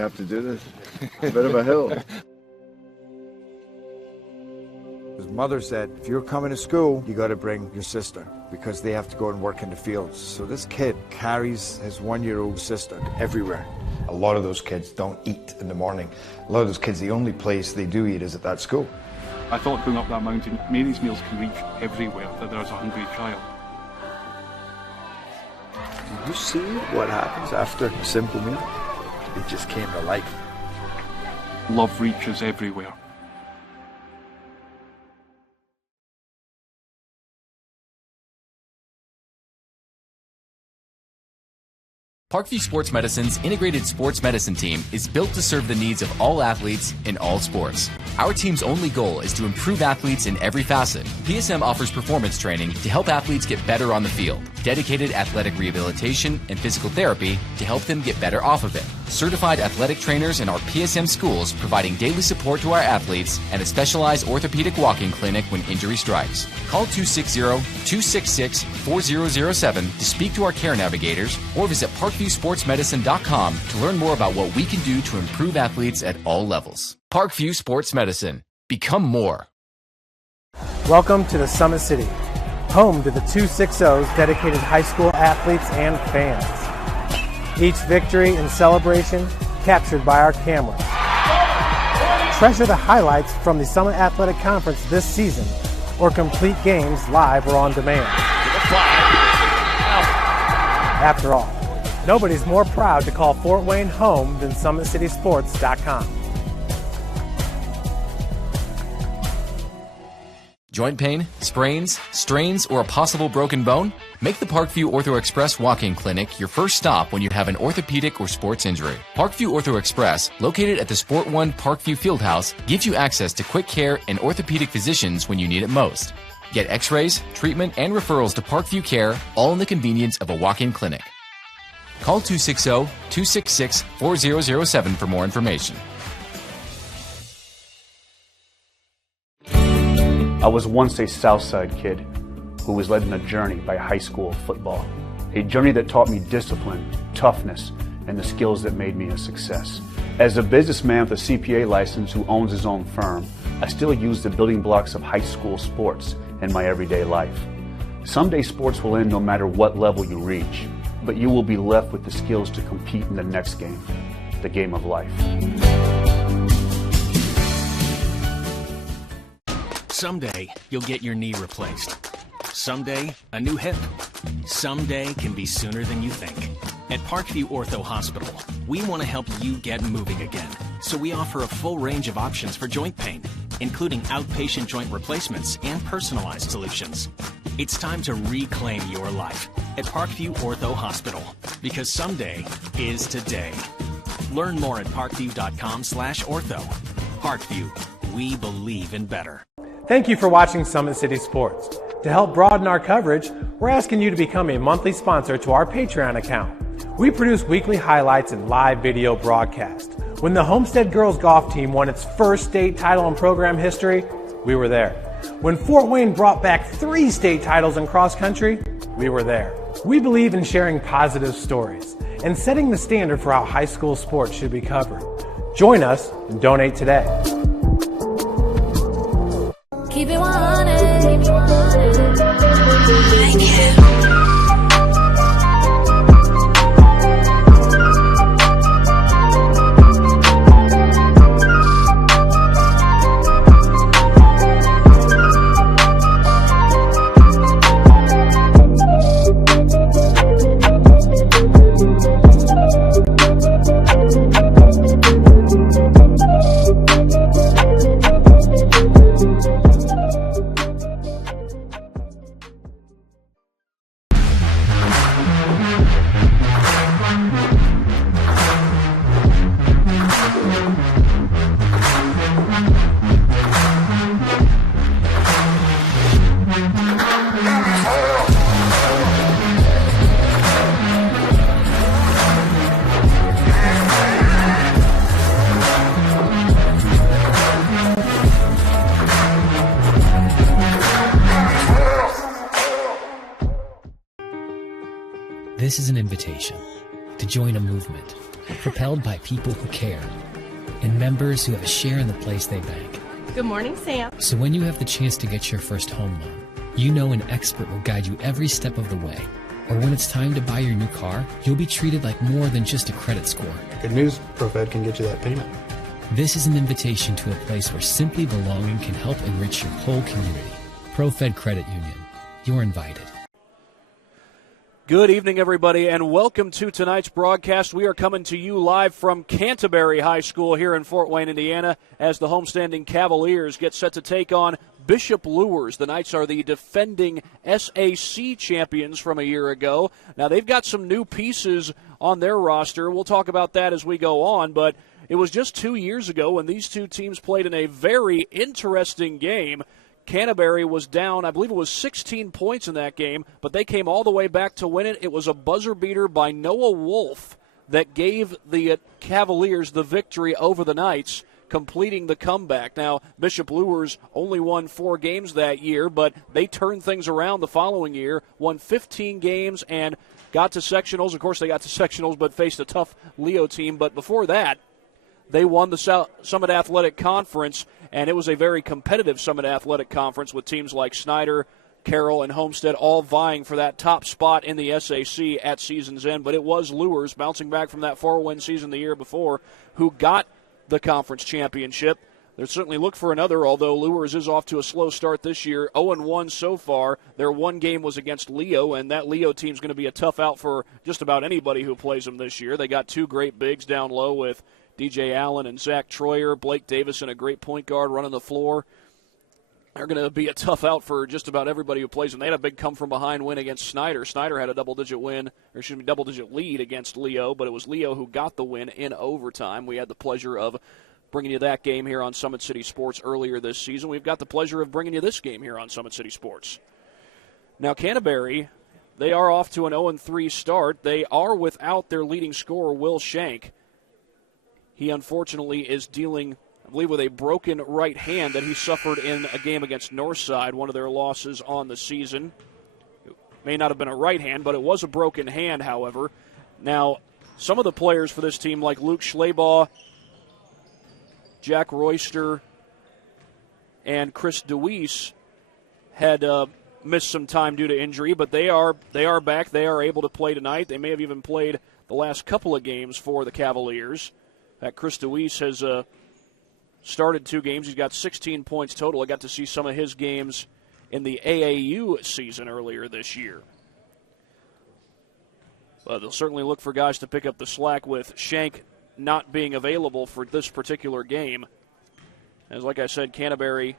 have to do this. A bit of a hill. His mother said, if you're coming to school, you got to bring your sister because they have to go and work in the fields. So this kid carries his 1-year-old sister everywhere. A lot of those kids don't eat in the morning. A lot of those kids, the only place they do eat is at that school. I thought going up that mountain, Mary's meals can reach everywhere that there's a hungry child. Did you see what happens after a simple meal? It just came to life. Love reaches everywhere. Parkview Sports Medicine's integrated sports medicine team is built to serve the needs of all athletes in all sports. Our team's only goal is to improve athletes in every facet. PSM offers performance training to help athletes get better on the field, dedicated athletic rehabilitation and physical therapy to help them get better off of it, certified athletic trainers in our PSM schools providing daily support to our athletes, and a specialized orthopedic walk-in clinic when injury strikes. Call 260-266-4007 to speak to our care navigators or visit ParkviewSportsMedicine.com to learn more about what we can do to improve athletes at all levels. Parkview Sports Medicine. Become more. Welcome to the Summit City, home to the 260's dedicated high school athletes and fans. Each victory and celebration captured by our cameras. Treasure the highlights from the Summit Athletic Conference this season or complete games live or on demand. After all, nobody's more proud to call Fort Wayne home than SummitCitySports.com. Joint pain, sprains, strains, or a possible broken bone? Make the Parkview Ortho Express walk-in clinic your first stop when you have an orthopedic or sports injury. Parkview Ortho Express, located at the Sport One Parkview Fieldhouse, gives you access to quick care and orthopedic physicians when you need it most. Get x-rays, treatment, and referrals to Parkview Care, all in the convenience of a walk-in clinic. Call 260-266-4007 for more information. I was once a Southside kid who was led on a journey by high school football. A journey that taught me discipline, toughness, and the skills that made me a success. As a businessman with a CPA license who owns his own firm, I still use the building blocks of high school sports in my everyday life. Someday sports will end no matter what level you reach, but you will be left with the skills to compete in the next game, the game of life. Someday, you'll get your knee replaced. Someday, a new hip. Someday can be sooner than you think. At Parkview Ortho Hospital, we want to help you get moving again. So we offer a full range of options for joint pain, including outpatient joint replacements and personalized solutions. It's time to reclaim your life at Parkview Ortho Hospital, because someday is today. Learn more at parkview.com/ortho. Parkview, we believe in better. Thank you for watching Summit City Sports. To help broaden our coverage, we're asking you to become a monthly sponsor to our Patreon account. We produce weekly highlights and live video broadcasts. When the Homestead girls golf team won its first state title in program history, we were there. When Fort Wayne brought back 3 state titles in cross country, we were there. We believe in sharing positive stories and setting the standard for how high school sports should be covered. Join us and donate today. Keep it 100. Thank you. This is an invitation to join a movement propelled by people who care and members who have a share in the place they bank. Good morning, Sam. So when you have the chance to get your first home loan, you know an expert will guide you every step of the way. Or when it's time to buy your new car, you'll be treated like more than just a credit score. Good news, ProFed can get you that payment. This is an invitation to a place where simply belonging can help enrich your whole community. ProFed Credit Union. You're invited. Good evening, everybody, and welcome to tonight's broadcast. We are coming to you live from Canterbury High School here in Fort Wayne, Indiana, as the homestanding Cavaliers get set to take on Bishop Luers. The Knights are the defending SAC champions from a year ago. Now, they've got some new pieces on their roster. We'll talk about that as we go on, but it was just 2 years ago when these two teams played in a very interesting game. Canterbury was down, I believe it was 16 points in that game, but they came all the way back to win it. It was a buzzer beater by Noah Wolf that gave the Cavaliers the victory over the Knights, completing the comeback. Now, Bishop Luers only won 4 games that year, but they turned things around the following year, won 15 games and got to sectionals. Of course, they got to sectionals but faced a tough Leo team. But before that, they won the Summit Athletic Conference, and it was a very competitive Summit Athletic Conference with teams like Snyder, Carroll, and Homestead all vying for that top spot in the SAC at season's end. But it was Luers, bouncing back from that 4-win season the year before, who got the conference championship. They certainly look for another, although Luers is off to a slow start this year. 0-1 so far. Their one game was against Leo, and that Leo team's going to be a tough out for just about anybody who plays them this year. They got 2 great bigs down low with DJ Allen and Zach Troyer, Blake Davison, a great point guard running the floor. They're going to be a tough out for just about everybody who plays them. They had a big come-from-behind win against Snyder. Snyder had a double-digit lead against Leo, but it was Leo who got the win in overtime. We had the pleasure of bringing you that game here on Summit City Sports earlier this season. We've got the pleasure of bringing you this game here on Summit City Sports. Now, Canterbury, they are off to an 0-3 start. They are without their leading scorer, Will Shank. He, unfortunately, is dealing, I believe, with a broken right hand that he suffered in a game against Northside, one of their losses on the season. It may not have been a right hand, but it was a broken hand, however. Now, some of the players for this team, like Luke Schleybaugh, Jack Royster, and Chris DeWeese, had missed some time due to injury, but they are back. They are able to play tonight. They may have even played the last couple of games for the Cavaliers. Chris DeWeese has started 2 games. He's got 16 points total. I got to see some of his games in the AAU season earlier this year. But they'll certainly look for guys to pick up the slack with Shank not being available for this particular game. As like I said, Canterbury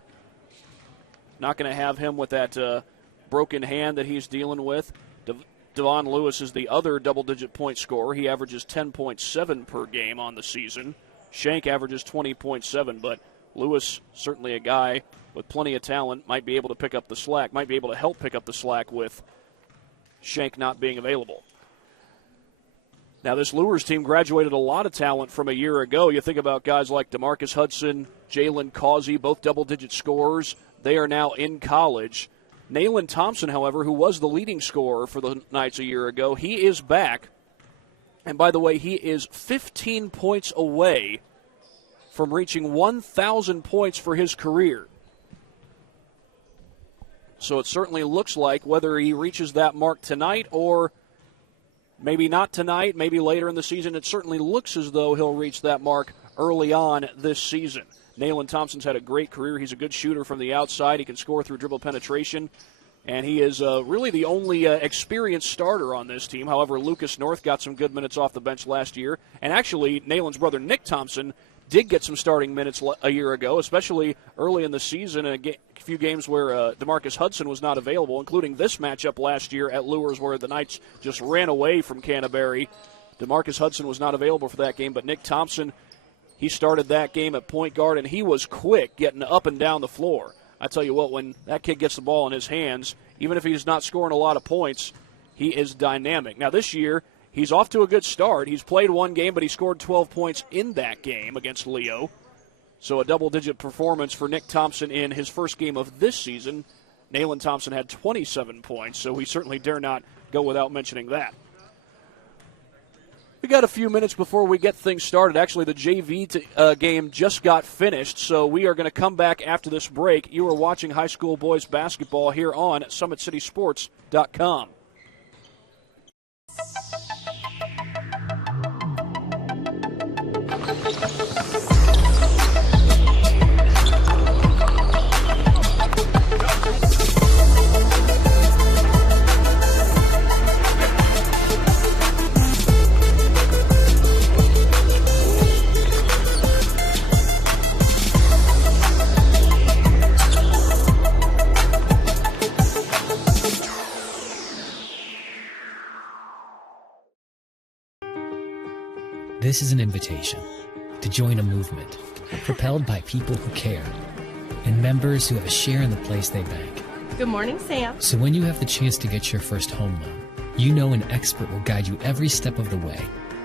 not going to have him with that broken hand that he's dealing with. Devon Lewis is the other double-digit point scorer. He averages 10.7 per game on the season. Shank averages 20.7, but Lewis, certainly a guy with plenty of talent, might be able to pick up the slack, might be able to help pick up the slack with Shank not being available. Now, this Luers team graduated a lot of talent from a year ago. You think about guys like DeMarcus Hudson, Jalen Causey, both double-digit scorers. They are now in college. Nayland Thompson, however, who was the leading scorer for the Knights a year ago, he is back. And by the way, he is 15 points away from reaching 1,000 points for his career. So it certainly looks like whether he reaches that mark tonight or maybe not tonight, maybe later in the season, it certainly looks as though he'll reach that mark early on this season. Nayland Thompson's had a great career. He's a good shooter from the outside. He can score through dribble penetration. And he is really the only experienced starter on this team. However, Lucas North got some good minutes off the bench last year. And actually, Nayland's brother, Nick Thompson, did get some starting minutes a year ago, especially early in the season, in a few games where DeMarcus Hudson was not available, including this matchup last year at Luers where the Knights just ran away from Canterbury. DeMarcus Hudson was not available for that game, but Nick Thompson, he started that game at point guard, and he was quick getting up and down the floor. I tell you what, when that kid gets the ball in his hands, even if he's not scoring a lot of points, he is dynamic. Now this year, he's off to a good start. He's played one game, but he scored 12 points in that game against Leo. So a double-digit performance for Nick Thompson in his first game of this season. Nayland Thompson had 27 points, so we certainly dare not go without mentioning that. We got a few minutes before we get things started. Actually, the JV game just got finished, so we are going to come back after this break. You are watching high school boys basketball here on SummitCitySports.com. This is an invitation to join a movement propelled by people who care and members who have a share in the place they bank. Good morning, Sam. So when you have the chance to get your first home loan, you know an expert will guide you every step of the way.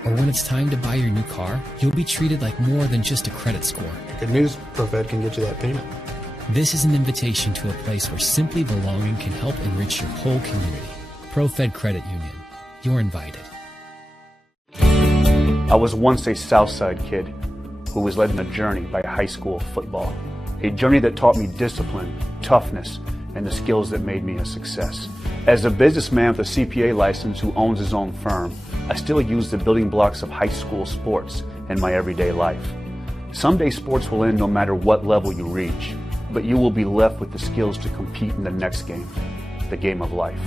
Or when it's time to buy your new car, you'll be treated like more than just a credit score. Good news, ProFed can get you that payment. This is an invitation to a place where simply belonging can help enrich your whole community. ProFed Credit Union. You're invited. I was once a Southside kid who was led on a journey by high school football. A journey that taught me discipline, toughness, and the skills that made me a success. As a businessman with a CPA license who owns his own firm, I still use the building blocks of high school sports in my everyday life. Someday sports will end no matter what level you reach, but you will be left with the skills to compete in the next game, the game of life.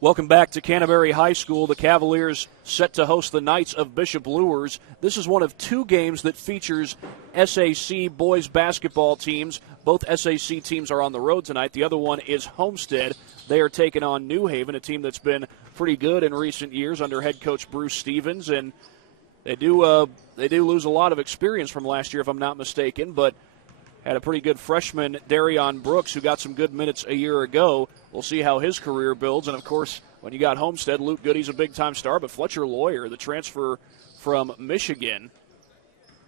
Welcome back to Canterbury High School. The Cavaliers set to host the Knights of Bishop Luers. This is one of two games that features SAC boys basketball teams. Both SAC teams are on the road tonight. The other one is Homestead. They are taking on New Haven, a team that's been pretty good in recent years under head coach Bruce Stevens. And they do lose a lot of experience from last year, if I'm not mistaken, but had a pretty good freshman, Darion Brooks, who got some good minutes a year ago. We'll see how his career builds. And, of course, when you got Homestead, Luke Goody's a big-time star, but Fletcher Lawyer, the transfer from Michigan,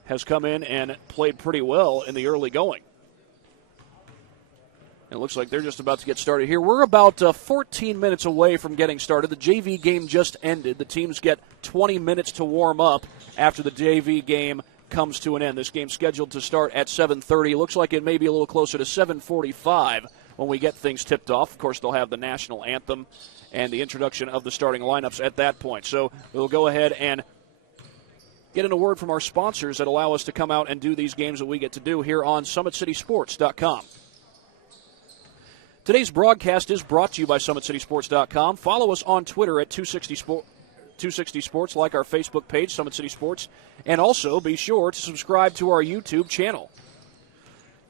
has come in and played pretty well in the early going. And it looks like they're just about to get started here. We're about 14 minutes away from getting started. The JV game just ended. The teams get 20 minutes to warm up after the JV game comes to an end. This game's scheduled to start at 7:30. Looks like it may be a little closer to 7:45 when we get things tipped off. Of course, they'll have the national anthem and the introduction of the starting lineups at that point. So we'll go ahead and get in a word from our sponsors that allow us to come out and do these games that we get to do here on SummitCitySports.com. Today's broadcast is brought to you by SummitCitySports.com. Follow us on Twitter at 260 Sports, like our Facebook page, Summit City Sports, and also be sure to subscribe to our YouTube channel.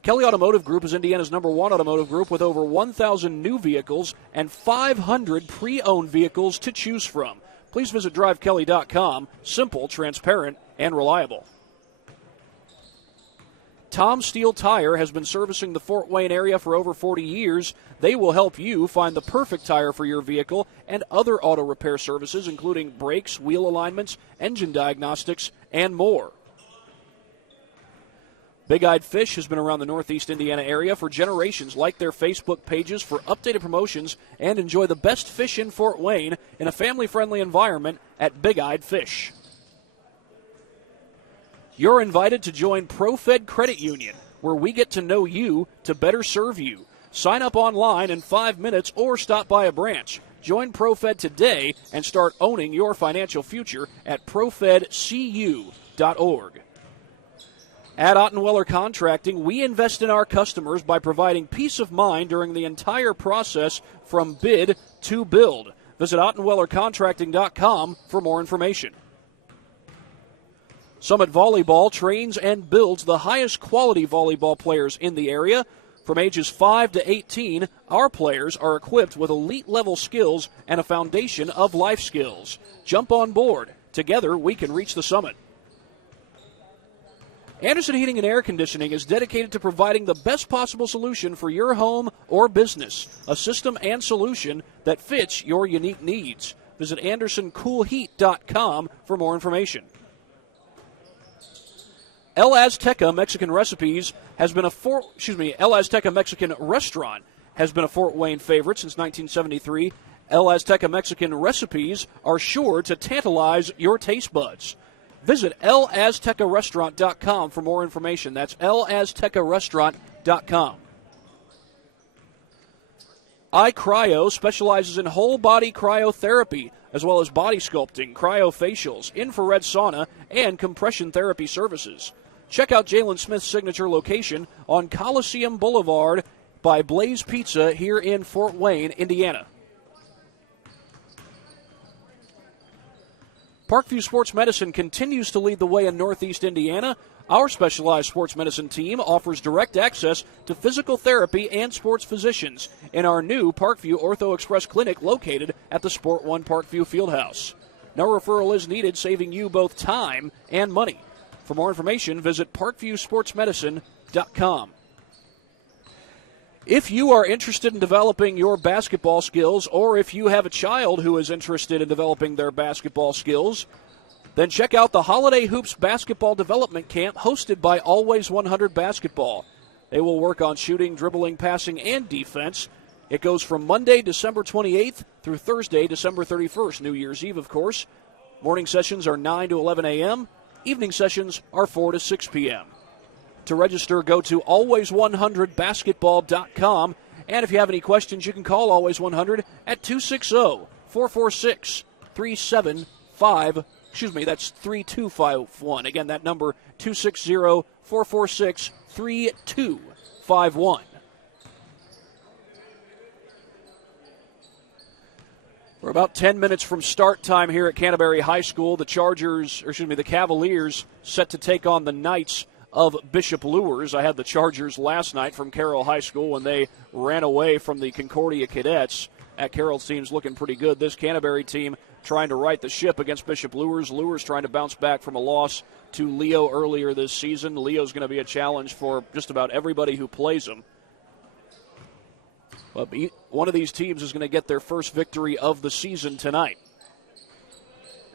Kelly Automotive Group is Indiana's #1 automotive group with over 1,000 new vehicles and 500 pre-owned vehicles to choose from. Please visit drivekelly.com. Simple, transparent, and reliable. Tom Steel Tire has been servicing the Fort Wayne area for over 40 years. They will help you find the perfect tire for your vehicle and other auto repair services, including brakes, wheel alignments, engine diagnostics, and more. Big-Eyed Fish has been around the Northeast Indiana area for generations. Like their Facebook pages for updated promotions and enjoy the best fish in Fort Wayne in a family-friendly environment at Big-Eyed Fish. You're invited to join ProFed Credit Union, where we get to know you to better serve you. Sign up online in 5 minutes or stop by a branch. Join ProFed today and start owning your financial future at profedcu.org. At Ottenweller Contracting, we invest in our customers by providing peace of mind during the entire process from bid to build. Visit OttenwellerContracting.com for more information. Summit Volleyball trains and builds the highest quality volleyball players in the area. From ages 5 to 18, our players are equipped with elite-level skills and a foundation of life skills. Jump on board. Together, we can reach the summit. Anderson Heating and Air Conditioning is dedicated to providing the best possible solution for your home or business, a system and solution that fits your unique needs. Visit AndersonCoolHeat.com for more information. El Azteca Mexican Recipes has been El Azteca Mexican Restaurant has been a Fort Wayne favorite since 1973. El Azteca Mexican Recipes are sure to tantalize your taste buds. Visit elaztecarestaurant.com for more information. That's elaztecarestaurant.com. iCryo specializes in whole-body cryotherapy, as well as body sculpting, cryofacials, infrared sauna, and compression therapy services. Check out Jalen Smith's signature location on Coliseum Boulevard by Blaze Pizza here in Fort Wayne, Indiana. Parkview Sports Medicine continues to lead the way in Northeast Indiana. Our specialized sports medicine team offers direct access to physical therapy and sports physicians in our new Parkview Ortho Express Clinic located at the Sport One Parkview Fieldhouse. No referral is needed, saving you both time and money. For more information, visit parkviewsportsmedicine.com. If you are interested in developing your basketball skills, or if you have a child who is interested in developing their basketball skills, then check out the Holiday Hoops Basketball Development Camp hosted by Always 100 Basketball. They will work on shooting, dribbling, passing, and defense. It goes from Monday, December 28th through Thursday, December 31st, New Year's Eve, of course. Morning sessions are 9 to 11 a.m. Evening sessions are 4 to 6 p.m. To register, go to always100basketball.com. And if you have any questions, you can call Always 100 at 3251. Again, that number, 260-446-3251. We're about 10 minutes from start time here at Canterbury High School. The Cavaliers set to take on the Knights of Bishop Luers. I had the Chargers last night from Carroll High School when they ran away from the Concordia Cadets. At Carroll's team's looking pretty good. This Canterbury team trying to right the ship against Bishop Luers. Luers trying to bounce back from a loss to Leo earlier this season. Leo's going to be a challenge for just about everybody who plays them. But one of these teams is going to get their first victory of the season tonight.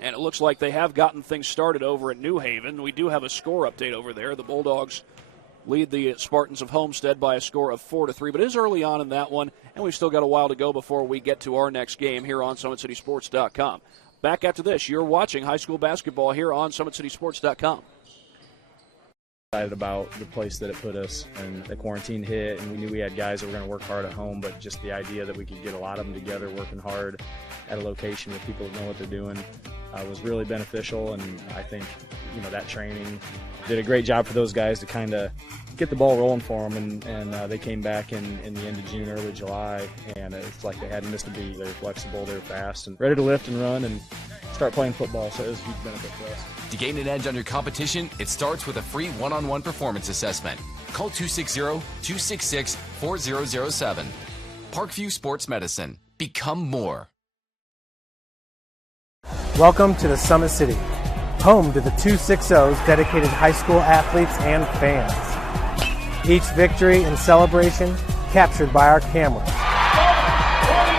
And it looks like they have gotten things started over at New Haven. We do have a score update over there. The Bulldogs lead the Spartans of Homestead by a score of 4-3, but it is early on in that one, and we've still got a while to go before we get to our next game here on SummitCitySports.com. Back after this, you're watching high school basketball here on SummitCitySports.com. Excited about the place that it put us, and the quarantine hit, and we knew we had guys that were going to work hard at home, but just the idea that we could get a lot of them together working hard at a location with people that know what they're doing was really beneficial. And I think that training did a great job for those guys to kind of get the ball rolling for them, and they came back in the end of June, early July, and it's like they hadn't missed a beat. They were flexible, they were fast, and ready to lift and run and start playing football, so it was a huge benefit for us. To gain an edge on your competition, it starts with a free one-on-one performance assessment. Call 260-266-4007. Parkview Sports Medicine. Become more. Welcome to the Summit City, home to the 260's dedicated high school athletes and fans. Each victory and celebration captured by our cameras.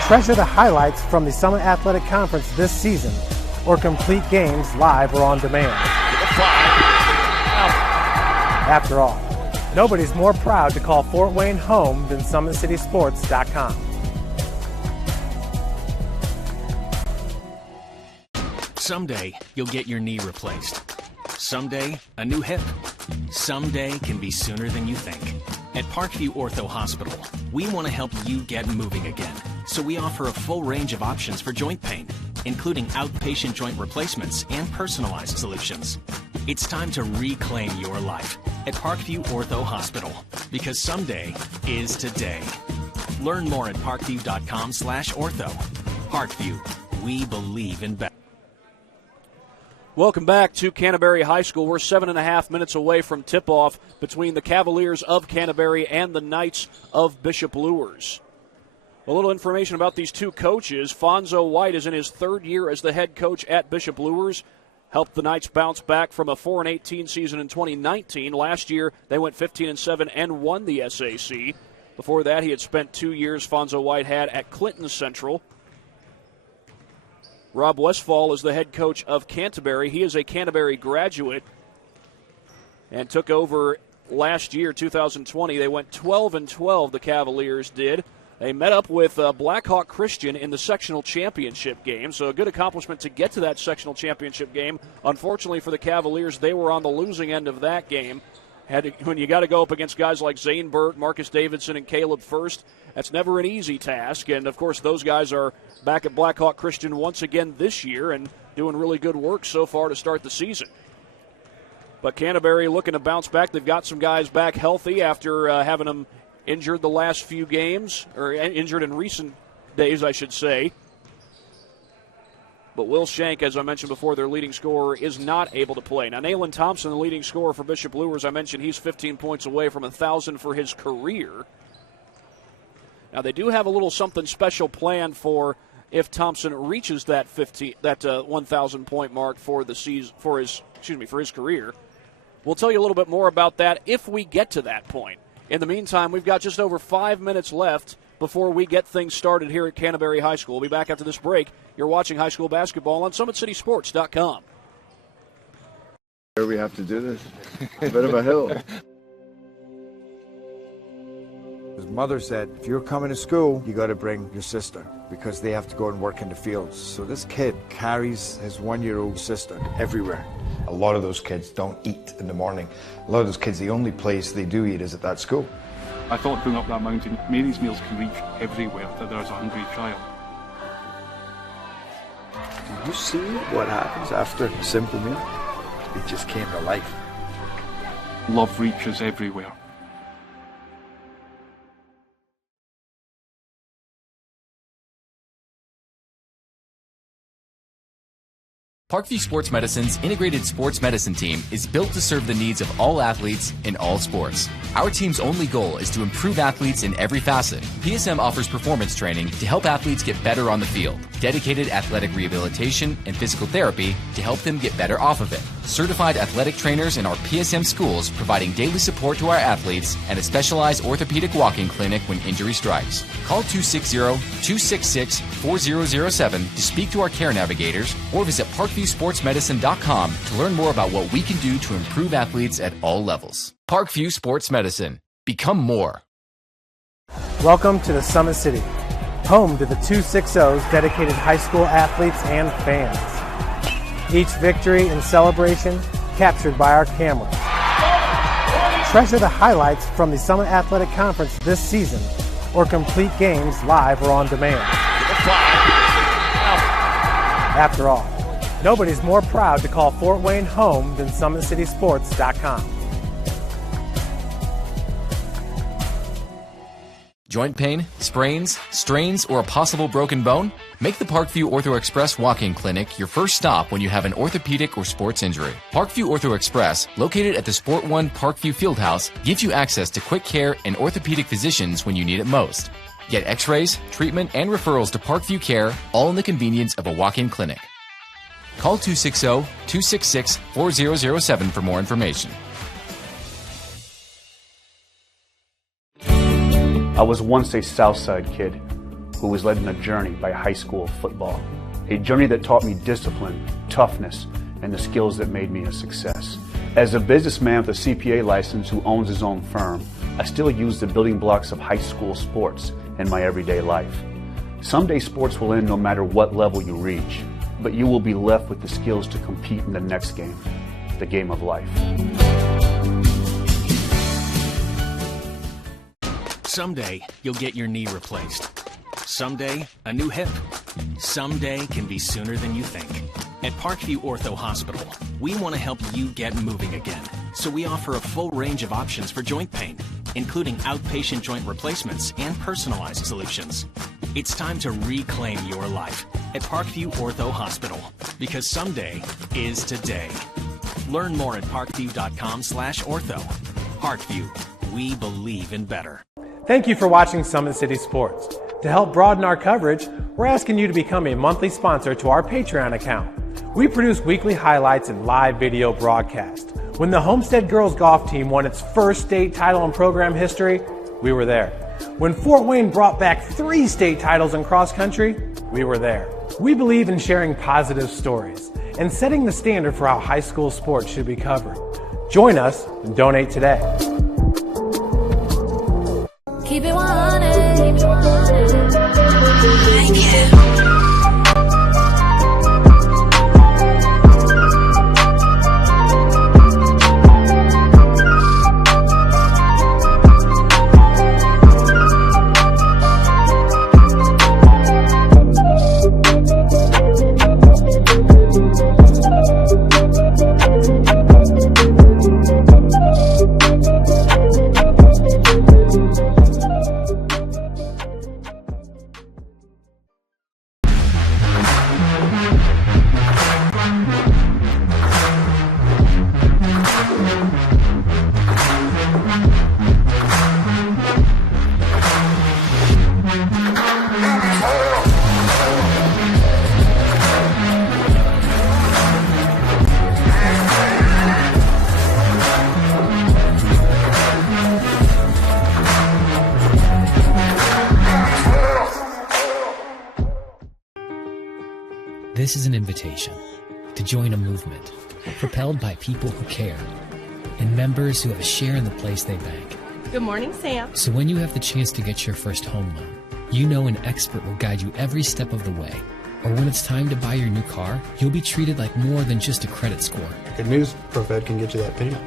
Treasure the highlights from the Summit Athletic Conference this season, or complete games live or on demand. After all, nobody's more proud to call Fort Wayne home than SummitCitySports.com. Someday, you'll get your knee replaced. Someday, a new hip. Someday can be sooner than you think. At Parkview Ortho Hospital, we want to help you get moving again. So we offer a full range of options for joint pain, including outpatient joint replacements and personalized solutions. It's time to reclaim your life at Parkview Ortho Hospital, because someday is today. Learn more at parkview.com/ortho. Parkview, we believe in better. Welcome back to Canterbury High School. We're 7.5 minutes away from tip-off between the Cavaliers of Canterbury and the Knights of Bishop Luers. A little information about these two coaches. Fonzo White is in his third year as the head coach at Bishop Luers. Helped the Knights bounce back from a 4-18 season in 2019. Last year, they went 15-7 and won the SAC. Before that, he had spent 2 years, Fonzo White had, at Clinton Central. Rob Westfall is the head coach of Canterbury. He is a Canterbury graduate and took over last year, 2020. They went 12-12, the Cavaliers did. They met up with Blackhawk Christian in the sectional championship game, so a good accomplishment to get to that sectional championship game. Unfortunately for the Cavaliers, they were on the losing end of that game. When you got to go up against guys like Zane Burt, Marcus Davidson, and Caleb First, that's never an easy task. And, of course, those guys are back at Blackhawk Christian once again this year and doing really good work so far to start the season. But Canterbury looking to bounce back. They've got some guys back healthy after having them injured the last few games, or injured in recent days, I should say. But Will Shank, as I mentioned before, their leading scorer, is not able to play. Now, Nayland Thompson, the leading scorer for Bishop Luers, I mentioned he's 15 points away from 1,000 for his career. Now, they do have a little something special planned for if Thompson reaches that 1,000-point mark for the season, for his career. We'll tell you a little bit more about that if we get to that point. In the meantime, we've got just over 5 minutes left before we get things started here at Canterbury High School. We'll be back after this break. You're watching high school basketball on SummitCitySports.com. We have to do this. A bit of a hill. His mother said, if you're coming to school, you got to bring your sister because they have to go and work in the fields. So this kid carries his 1-year-old sister everywhere. A lot of those kids don't eat in the morning. A lot of those kids, the only place they do eat is at that school. I thought going up that mountain, Mary's meals can reach everywhere that there's a hungry child. Do you see what happens after a simple meal? It just came to life. Love reaches everywhere. Parkview Sports Medicine's integrated sports medicine team is built to serve the needs of all athletes in all sports. Our team's only goal is to improve athletes in every facet. PSM offers performance training to help athletes get better on the field, dedicated athletic rehabilitation and physical therapy to help them get better off of it, certified athletic trainers in our PSM schools providing daily support to our athletes, and a specialized orthopedic walk-in clinic when injury strikes. Call 260-266-4007 to speak to our care navigators or visit ParkviewSportsMedicine.com to learn more about what we can do to improve athletes at all levels. Parkview Sports Medicine. Become more. Welcome to the Summit City, home to the 260's dedicated high school athletes and fans. Each victory and celebration captured by our cameras. Treasure the highlights from the Summit Athletic Conference this season or complete games live or on demand. After all, nobody's more proud to call Fort Wayne home than SummitCitySports.com. Joint pain, sprains, strains, or a possible broken bone? Make the Parkview Ortho Express walk-in clinic your first stop when you have an orthopedic or sports injury. Parkview Ortho Express, located at the Sport One Parkview Fieldhouse, gives you access to quick care and orthopedic physicians when you need it most. Get x-rays, treatment, and referrals to Parkview Care, all in the convenience of a walk-in clinic. Call 260-266-4007 for more information. I was once a Southside kid who was led on a journey by high school football. A journey that taught me discipline, toughness, and the skills that made me a success. As a businessman with a CPA license who owns his own firm, I still use the building blocks of high school sports in my everyday life. Someday sports will end no matter what level you reach, but you will be left with the skills to compete in the next game, the game of life. Someday, you'll get your knee replaced. Someday, a new hip. Someday can be sooner than you think. At Parkview Ortho Hospital, we want to help you get moving again. So we offer a full range of options for joint pain, including outpatient joint replacements and personalized solutions. It's time to reclaim your life at Parkview Ortho Hospital, because someday is today. Learn more at parkview.com/ortho. Parkview, we believe in better. Thank you for watching Summit City Sports. To help broaden our coverage, we're asking you to become a monthly sponsor to our Patreon account. We produce weekly highlights and live video broadcasts. When the Homestead girls golf team won its first state title in program history, we were there. When Fort Wayne brought back 3 state titles in cross country, we were there. We believe in sharing positive stories and setting the standard for how high school sports should be covered. Join us and donate today. Keep it 100. Thank you. This is an invitation to join a movement propelled by people who care and members who have a share in the place they bank. Good morning, Sam. So when you have the chance to get your first home loan, you know an expert will guide you every step of the way. Or when it's time to buy your new car, you'll be treated like more than just a credit score. Good news, ProFed can get you that payment.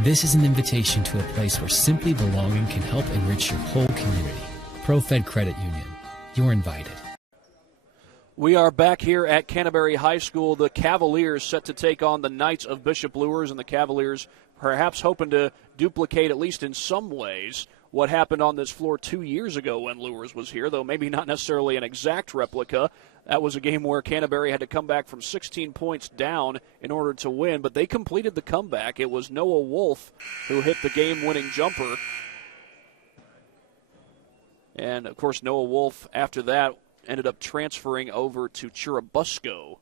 This is an invitation to a place where simply belonging can help enrich your whole community. ProFed Credit Union. You're invited. We are back here at Canterbury High School. The Cavaliers set to take on the Knights of Bishop Luers, and the Cavaliers perhaps hoping to duplicate, at least in some ways, what happened on this floor 2 years ago when Luers was here, though maybe not necessarily an exact replica. That was a game where Canterbury had to come back from 16 points down in order to win, but they completed the comeback. It was Noah Wolf who hit the game-winning jumper. And, of course, Noah Wolf, after that, ended up transferring over to Churubusco.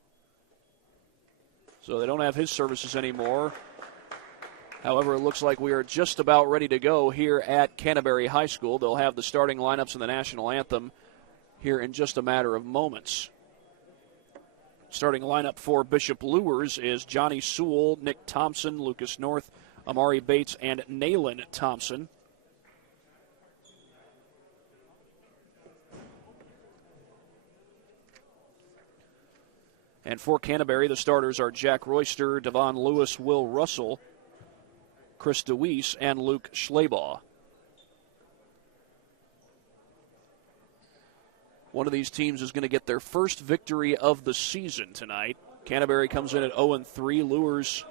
So they don't have his services anymore. However, it looks like we are just about ready to go here at Canterbury High School. They'll have the starting lineups and the national anthem here in just a matter of moments. Starting lineup for Bishop Luers is Johnny Sewell, Nick Thompson, Lucas North, Amari Bates, and Nayland Thompson. And for Canterbury, the starters are Jack Royster, Devon Lewis, Will Russell, Chris DeWeese, and Luke Schleybaugh. One of these teams is going to get their first victory of the season tonight. Canterbury comes in at 0-3. Luers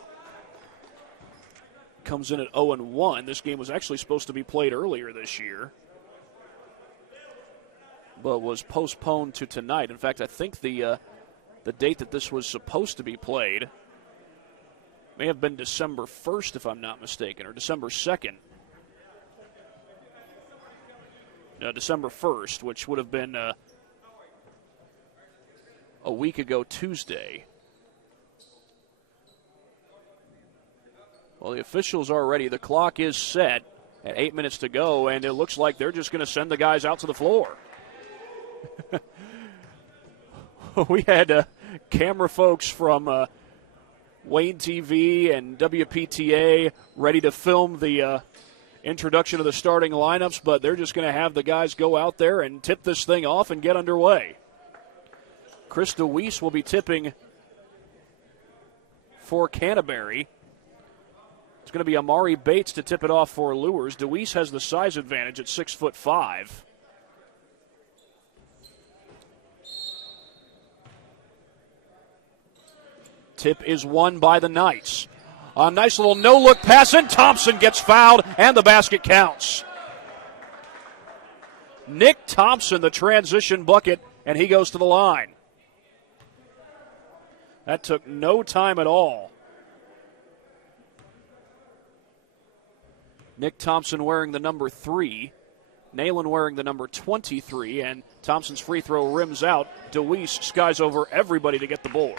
comes in at 0-1. This game was actually supposed to be played earlier this year, but was postponed to tonight. In fact, I think the date that this was supposed to be played may have been December 1st, if I'm not mistaken, or December 2nd. No, December 1st, which would have been a week ago Tuesday. Well, the officials are ready. The clock is set at 8 minutes to go, and it looks like they're just going to send the guys out to the floor. We had camera folks from Wayne TV and WPTA ready to film the introduction of the starting lineups, but they're just going to have the guys go out there and tip this thing off and get underway. Chris DeWeese will be tipping for Canterbury. It's going to be Amari Bates to tip it off for Luers. DeWeese has the size advantage at 6'5". Tip is won by the Knights. A nice little no-look pass, and Thompson gets fouled, and the basket counts. Nick Thompson, the transition bucket, and he goes to the line. That took no time at all. Nick Thompson wearing the number 3. Nalen wearing the number 23, and Thompson's free throw rims out. DeWeese skies over everybody to get the board.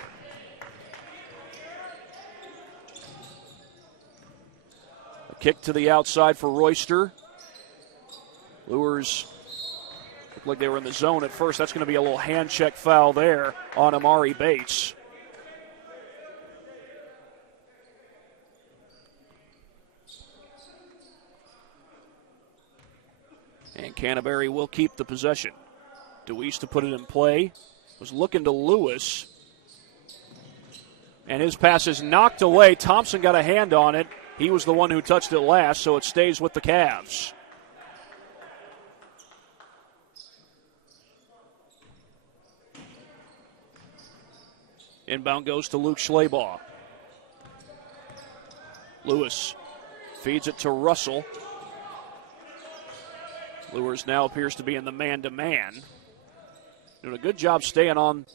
A kick to the outside for Royster. Luers looked like they were in the zone at first. That's going to be a little hand check foul there on Amari Bates. And Canterbury will keep the possession. DeWeese to put it in play. Was looking to Lewis. And his pass is knocked away. Thompson got a hand on it. He was the one who touched it last, so it stays with the Cavs. Inbound goes to Luke Schleybaugh. Lewis feeds it to Russell. Luers now appears to be in the man-to-man. Doing a good job staying on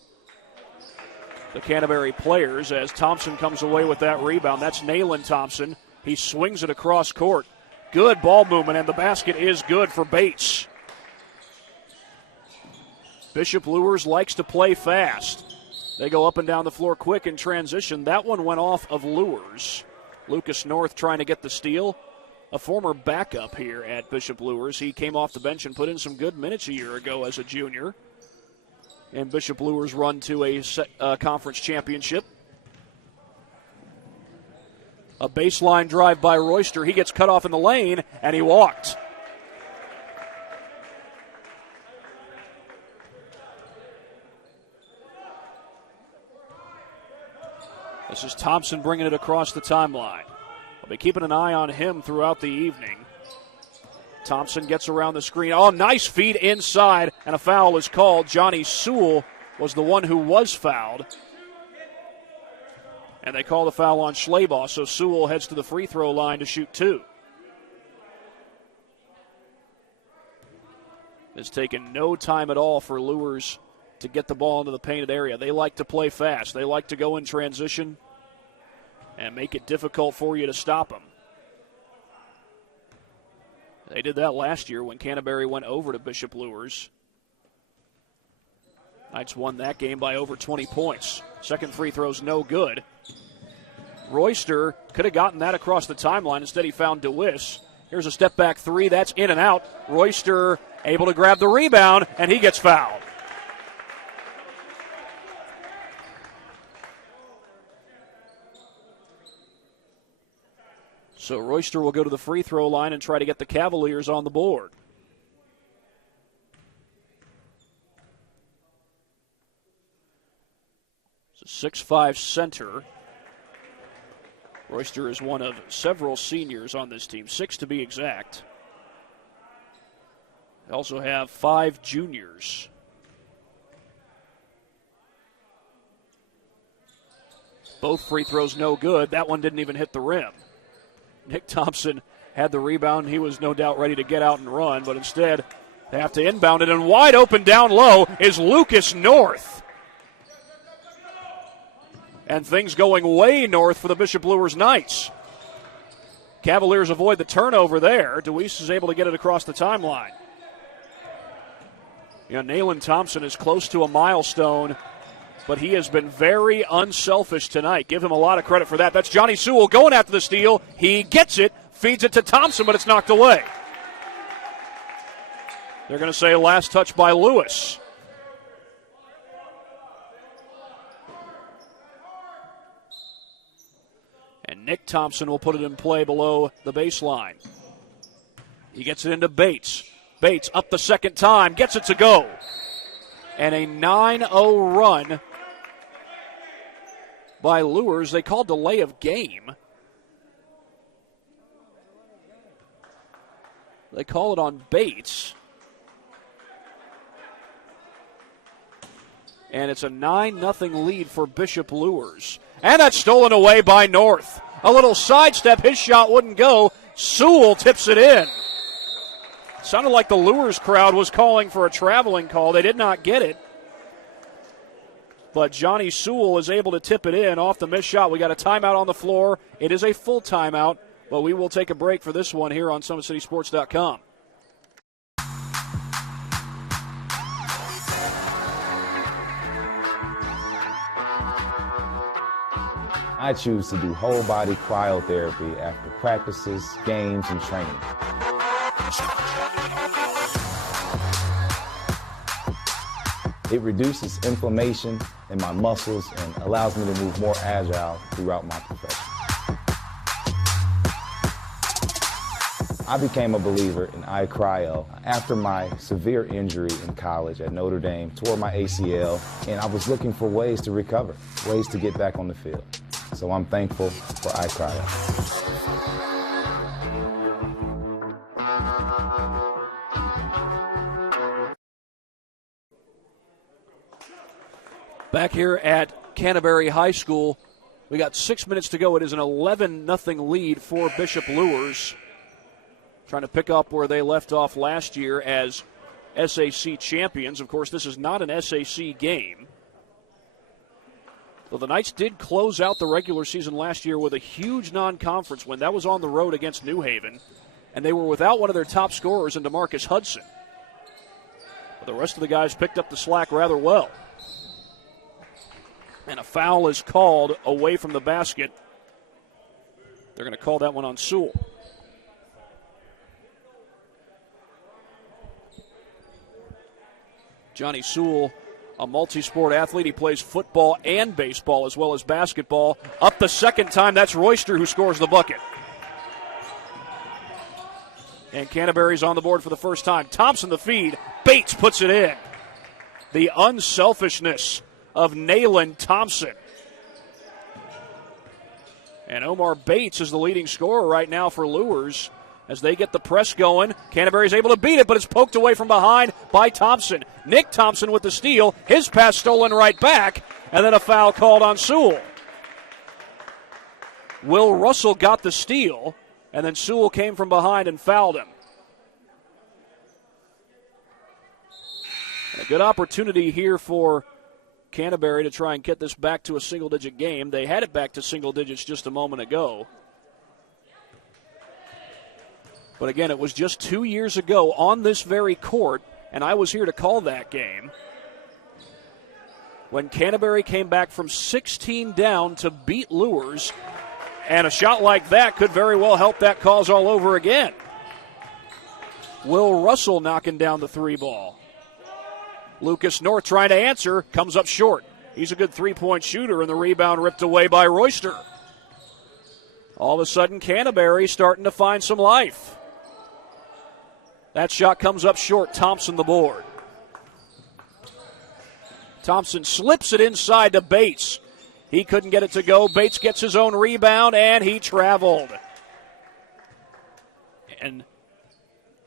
the Canterbury players as Thompson comes away with that rebound. That's Nalen Thompson. He swings it across court. Good ball movement, and the basket is good for Bates. Bishop Luers likes to play fast. They go up and down the floor quick in transition. That one went off of Luers. Lucas North trying to get the steal. A former backup here at Bishop Luers. He came off the bench and put in some good minutes a year ago as a junior. And Bishop Luers run to a conference championship. A baseline drive by Royster. He gets cut off in the lane, and he walked. This is Thompson bringing it across the timeline. I'll be keeping an eye on him throughout the evening. Thompson gets around the screen. Oh, nice feed inside, and a foul is called. Johnny Sewell was the one who was fouled. And they call the foul on Schleybaugh, so Sewell heads to the free throw line to shoot 2. It's taken no time at all for Luers to get the ball into the painted area. They like to play fast. They like to go in transition and make it difficult for you to stop them. They did that last year when Canterbury went over to Bishop Luers. Knights won that game by over 20 points. Second free throw's no good. Royster could have gotten that across the timeline. Instead, he found DeWiss. Here's a step-back 3. That's in and out. Royster able to grab the rebound, and he gets fouled. So Royster will go to the free throw line and try to get the Cavaliers on the board. It's a 6'5" center. Royster is one of several seniors on this team, 6 to be exact. They also have 5 juniors. Both free throws no good. That one didn't even hit the rim. Nick Thompson had the rebound. He was no doubt ready to get out and run, but instead they have to inbound it, and wide open down low is Lucas North. And things going way north for the Bishop Luers Knights. Cavaliers avoid the turnover there. DeWeese is able to get it across the timeline. Nalen Thompson is close to a milestone, but he has been very unselfish tonight. Give him a lot of credit for that. That's Johnny Sewell going after the steal. He gets it, feeds it to Thompson, but it's knocked away. They're going to say last touch by Lewis. And Nick Thompson will put it in play below the baseline. He gets it into Bates. Bates up the second time, gets it to go. And a 9-0 run by Luers. They called delay of game. They call it on Bates. And it's a 9-0 lead for Bishop Luers. And that's stolen away by North. A little sidestep. His shot wouldn't go. Sewell tips it in. Sounded like the Luers crowd was calling for a traveling call. They did not get it. But Johnny Sewell is able to tip it in off the missed shot. We got a timeout on the floor. It is a full timeout, but we will take a break for this one here on SummitCitySports.com. I choose to do whole body cryotherapy after practices, games, and training. It reduces inflammation in my muscles and allows me to move more agile throughout my profession. I became a believer in iCryo after my severe injury in college at Notre Dame, tore my ACL, and I was looking for ways to recover, ways to get back on the field. So I'm thankful for iCryo. Back here at Canterbury High School, we got 6 minutes to go. It is an 11-0 lead for Bishop Luers. Trying to pick up where they left off last year as SAC champions. Of course, this is not an SAC game. Well, the Knights did close out the regular season last year with a huge non-conference win. That was on the road against New Haven, and they were without one of their top scorers in DeMarcus Hudson. But the rest of the guys picked up the slack rather well. And a foul is called away from the basket. They're going to call that one on Sewell. Johnny Sewell, a multi-sport athlete. He plays football and baseball as well as basketball. Up the second time, that's Royster who scores the bucket. And Canterbury's on the board for the first time. Thompson the feed. Bates puts it in. The unselfishness of Nayland Thompson. And Omar Bates is the leading scorer right now for Luers. As they get the press going, Canterbury's able to beat it, but it's poked away from behind by Thompson. Nick Thompson with the steal. His pass stolen right back, and then a foul called on Sewell. Will Russell got the steal, and then Sewell came from behind and fouled him. And a good opportunity here for Canterbury to try and get this back to a single-digit game. They had it back to single digits just a moment ago. But again, it was just 2 years ago on this very court, and I was here to call that game, when Canterbury came back from 16 down to beat Luers, and a shot like that could very well help that cause all over again. Will Russell knocking down the three ball. Lucas North trying to answer, comes up short. He's a good three-point shooter, and the rebound ripped away by Royster. All of a sudden, Canterbury starting to find some life. That shot comes up short. Thompson the board. Thompson slips it inside to Bates. He couldn't get it to go. Bates gets his own rebound, and he traveled. And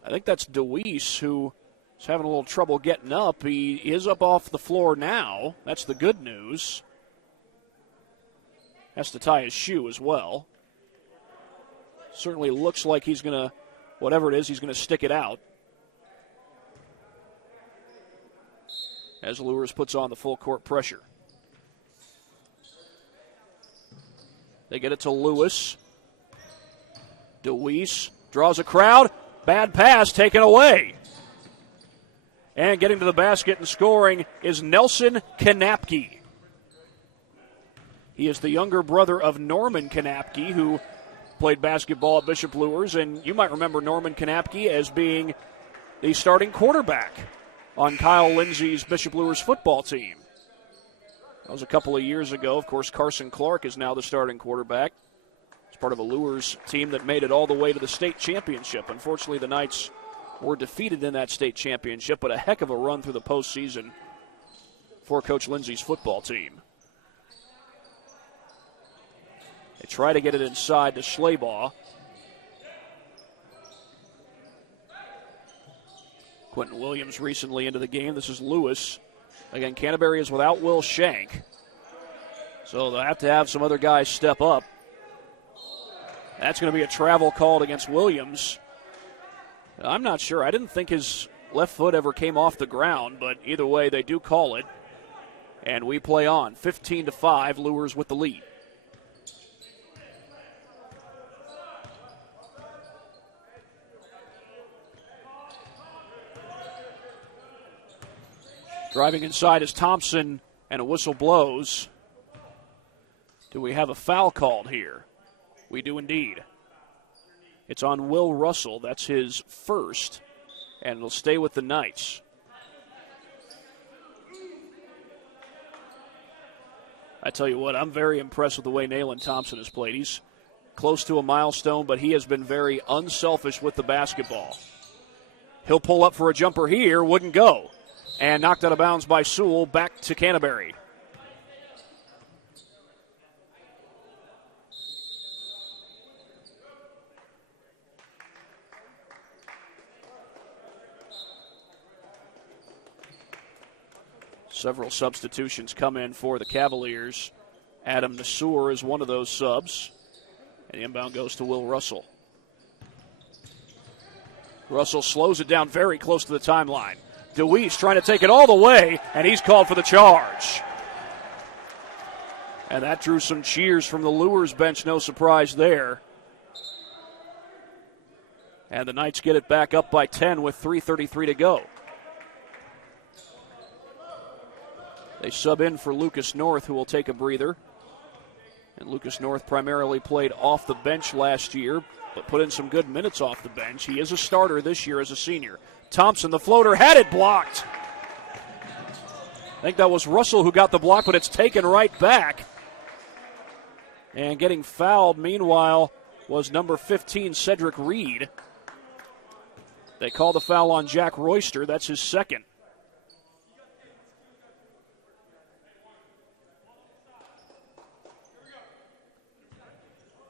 I think that's DeWeese who is having a little trouble getting up. He is up off the floor now. That's the good news. Has to tie his shoe as well. Certainly looks like he's going to, whatever it is, he's going to stick it out. As Luers puts on the full court pressure. They get it to Lewis. DeWeese draws a crowd. Bad pass taken away. And getting to the basket and scoring is Nelson Kanapke. He is the younger brother of Norman Kanapke, who played basketball at Bishop Luers, and you might remember Norman Kanapke as being the starting quarterback on Kyle Lindsey's Bishop Luers football team. That was a couple of years ago. Of course, Carson Clark is now the starting quarterback. It's part of a Luers team that made it all the way to the state championship. Unfortunately, the Knights were defeated in that state championship, but a heck of a run through the postseason for Coach Lindsey's football team. They try to get it inside to Schleybaugh. Quentin Williams recently into the game. This is Lewis. Again, Canterbury is without Will Shank, so they'll have to have some other guys step up. That's going to be a travel called against Williams. I'm not sure. I didn't think his left foot ever came off the ground, but either way, they do call it. And we play on. 15-5, Luers with the lead. Driving inside is Thompson, and a whistle blows. Do we have a foul called here? We do indeed. It's on Will Russell. That's his first, and it'll stay with the Knights. I tell you what, I'm very impressed with the way Nayland Thompson has played. He's close to a milestone, but he has been very unselfish with the basketball. He'll pull up for a jumper here, wouldn't go. And knocked out of bounds by Sewell, back to Canterbury. Several substitutions come in for the Cavaliers. Adam Nassour is one of those subs. And the inbound goes to Will Russell. Russell slows it down very close to the timeline. DeWeese trying to take it all the way, and he's called for the charge. And that drew some cheers from the Luers bench, no surprise there. And the Knights get it back up by 10 with 3:33 to go. They sub in for Lucas North, who will take a breather. And Lucas North primarily played off the bench last year, but put in some good minutes off the bench. He is a starter this year as a senior. Thompson, the floater, had it blocked. I think that was Russell who got the block, but it's taken right back. And getting fouled, meanwhile, was number 15, Cedric Reed. They call the foul on Jack Royster. That's his second.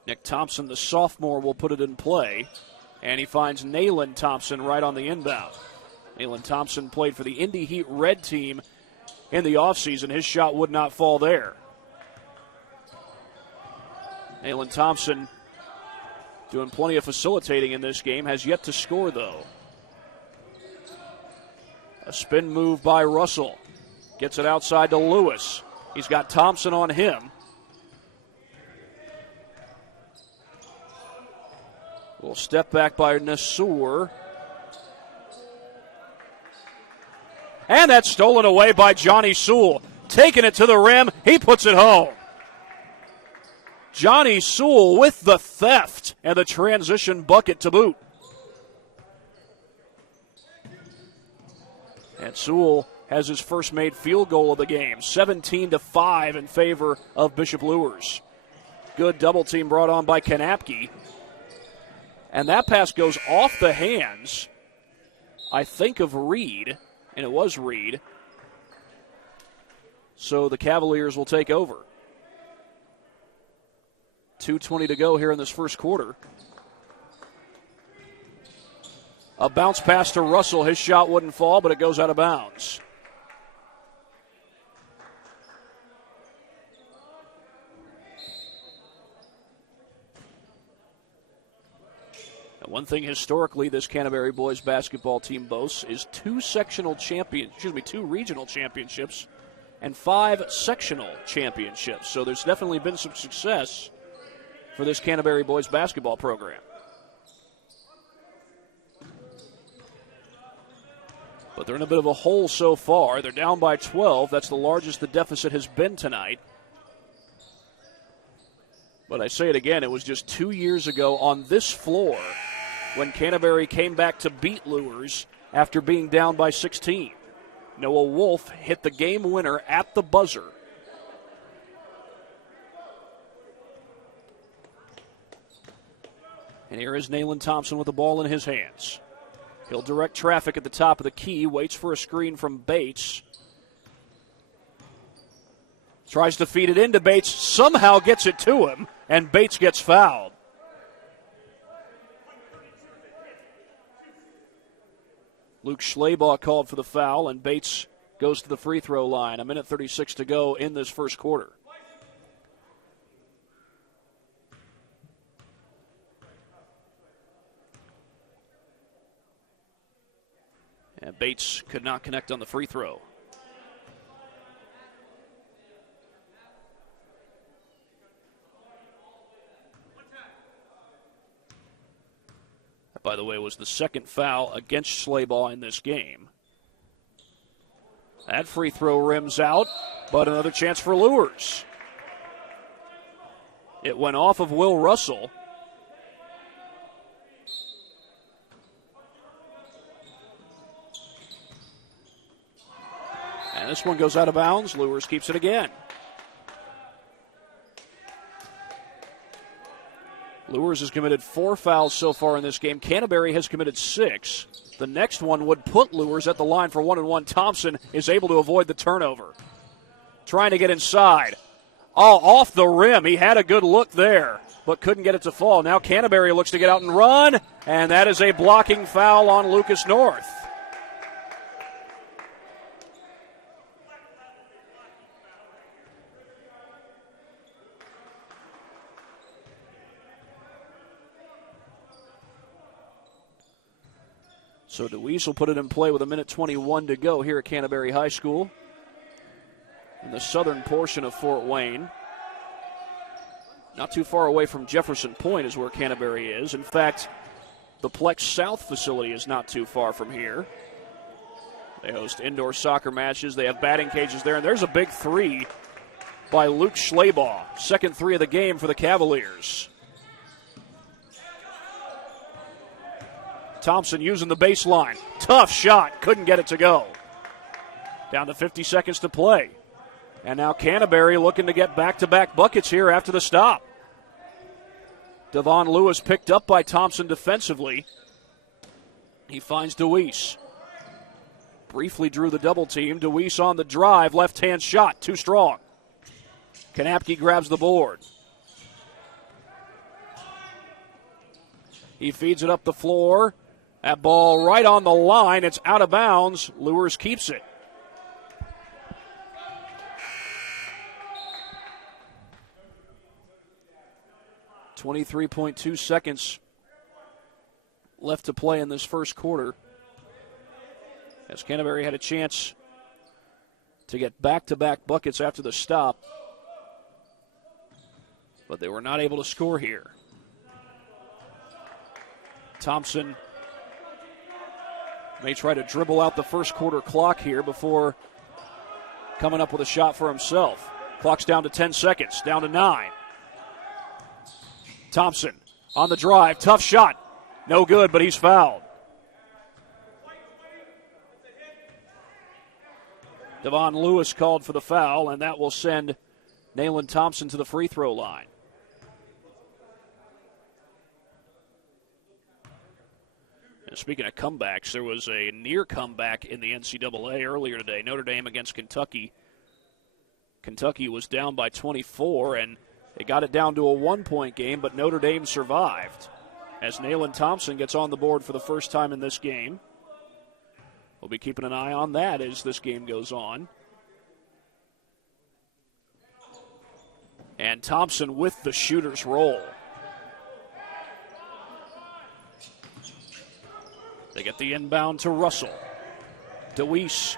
Nick Thompson, the sophomore, will put it in play. And he finds Nayland Thompson right on the inbound. Nayland Thompson played for the Indy Heat Red team in the offseason. His shot would not fall there. Nayland Thompson doing plenty of facilitating in this game. Has yet to score, though. A spin move by Russell. Gets it outside to Lewis. He's got Thompson on him. Little step back by Nassour. And that's stolen away by Johnny Sewell. Taking it to the rim. He puts it home. Johnny Sewell with the theft and the transition bucket to boot. And Sewell has his first made field goal of the game. 17-5 in favor of Bishop Luers. Good double team brought on by Kanapke. And that pass goes off the hands, I think, of Reed. And it was Reed. So the Cavaliers will take over. 2:20 to go here in this first quarter. A bounce pass to Russell. His shot wouldn't fall, but it goes out of bounds. One thing historically this Canterbury boys basketball team boasts is two regional championships and 5 sectional championships. So there's definitely been some success for this Canterbury boys basketball program. But they're in a bit of a hole so far. They're down by 12. That's the largest the deficit has been tonight. But I say it again, it was just 2 years ago on this floor when Canterbury came back to beat Luers after being down by 16. Noah Wolf hit the game winner at the buzzer. And here is Nayland Thompson with the ball in his hands. He'll direct traffic at the top of the key, waits for a screen from Bates. Tries to feed it into Bates, somehow gets it to him, and Bates gets fouled. Luke Schleybaugh called for the foul, and Bates goes to the free throw line. 1:36 to go in this first quarter. And Bates could not connect on the free throw. That, by the way, was the second foul against Schleybaugh in this game. That free throw rims out, but another chance for Luers. It went off of Will Russell. And this one goes out of bounds. Luers keeps it again. Luers has committed 4 fouls so far in this game. Canterbury has committed 6. The next one would put Luers at the line for 1-and-1. Thompson is able to avoid the turnover. Trying to get inside. Oh, off the rim. He had a good look there, but couldn't get it to fall. Now Canterbury looks to get out and run, and that is a blocking foul on Lucas North. So DeWeese will put it in play with 1:21 to go here at Canterbury High School in the southern portion of Fort Wayne. Not too far away from Jefferson Point is where Canterbury is. In fact, the Plex South facility is not too far from here. They host indoor soccer matches. They have batting cages there, and there's a big three by Luke Schleybaugh. Second three of the game for the Cavaliers. Thompson using the baseline. Tough shot. Couldn't get it to go. Down to 50 seconds to play. And now Canterbury looking to get back-to-back buckets here after the stop. Devon Lewis picked up by Thompson defensively. He finds DeWeese. Briefly drew the double team. DeWeese on the drive. Left-hand shot. Too strong. Kanapke grabs the board. He feeds it up the floor. That ball right on the line. It's out of bounds. Luers keeps it. .2 seconds left to play in this first quarter, as Canterbury had a chance to get back-to-back buckets after the stop, but they were not able to score here. Thompson may try to dribble out the first quarter clock here before coming up with a shot for himself. Clock's down to 10 seconds, down to 9. Thompson on the drive, tough shot. No good, but he's fouled. Devon Lewis called for the foul, and that will send Nayland Thompson to the free throw line. And speaking of comebacks, there was a near comeback in the NCAA earlier today. Notre Dame against Kentucky. Kentucky was down by 24, and they got it down to a 1-point game, but Notre Dame survived as Nayland Thompson gets on the board for the first time in this game. We'll be keeping an eye on that as this game goes on. And Thompson with the shooter's roll. They get the inbound to Russell. DeWeese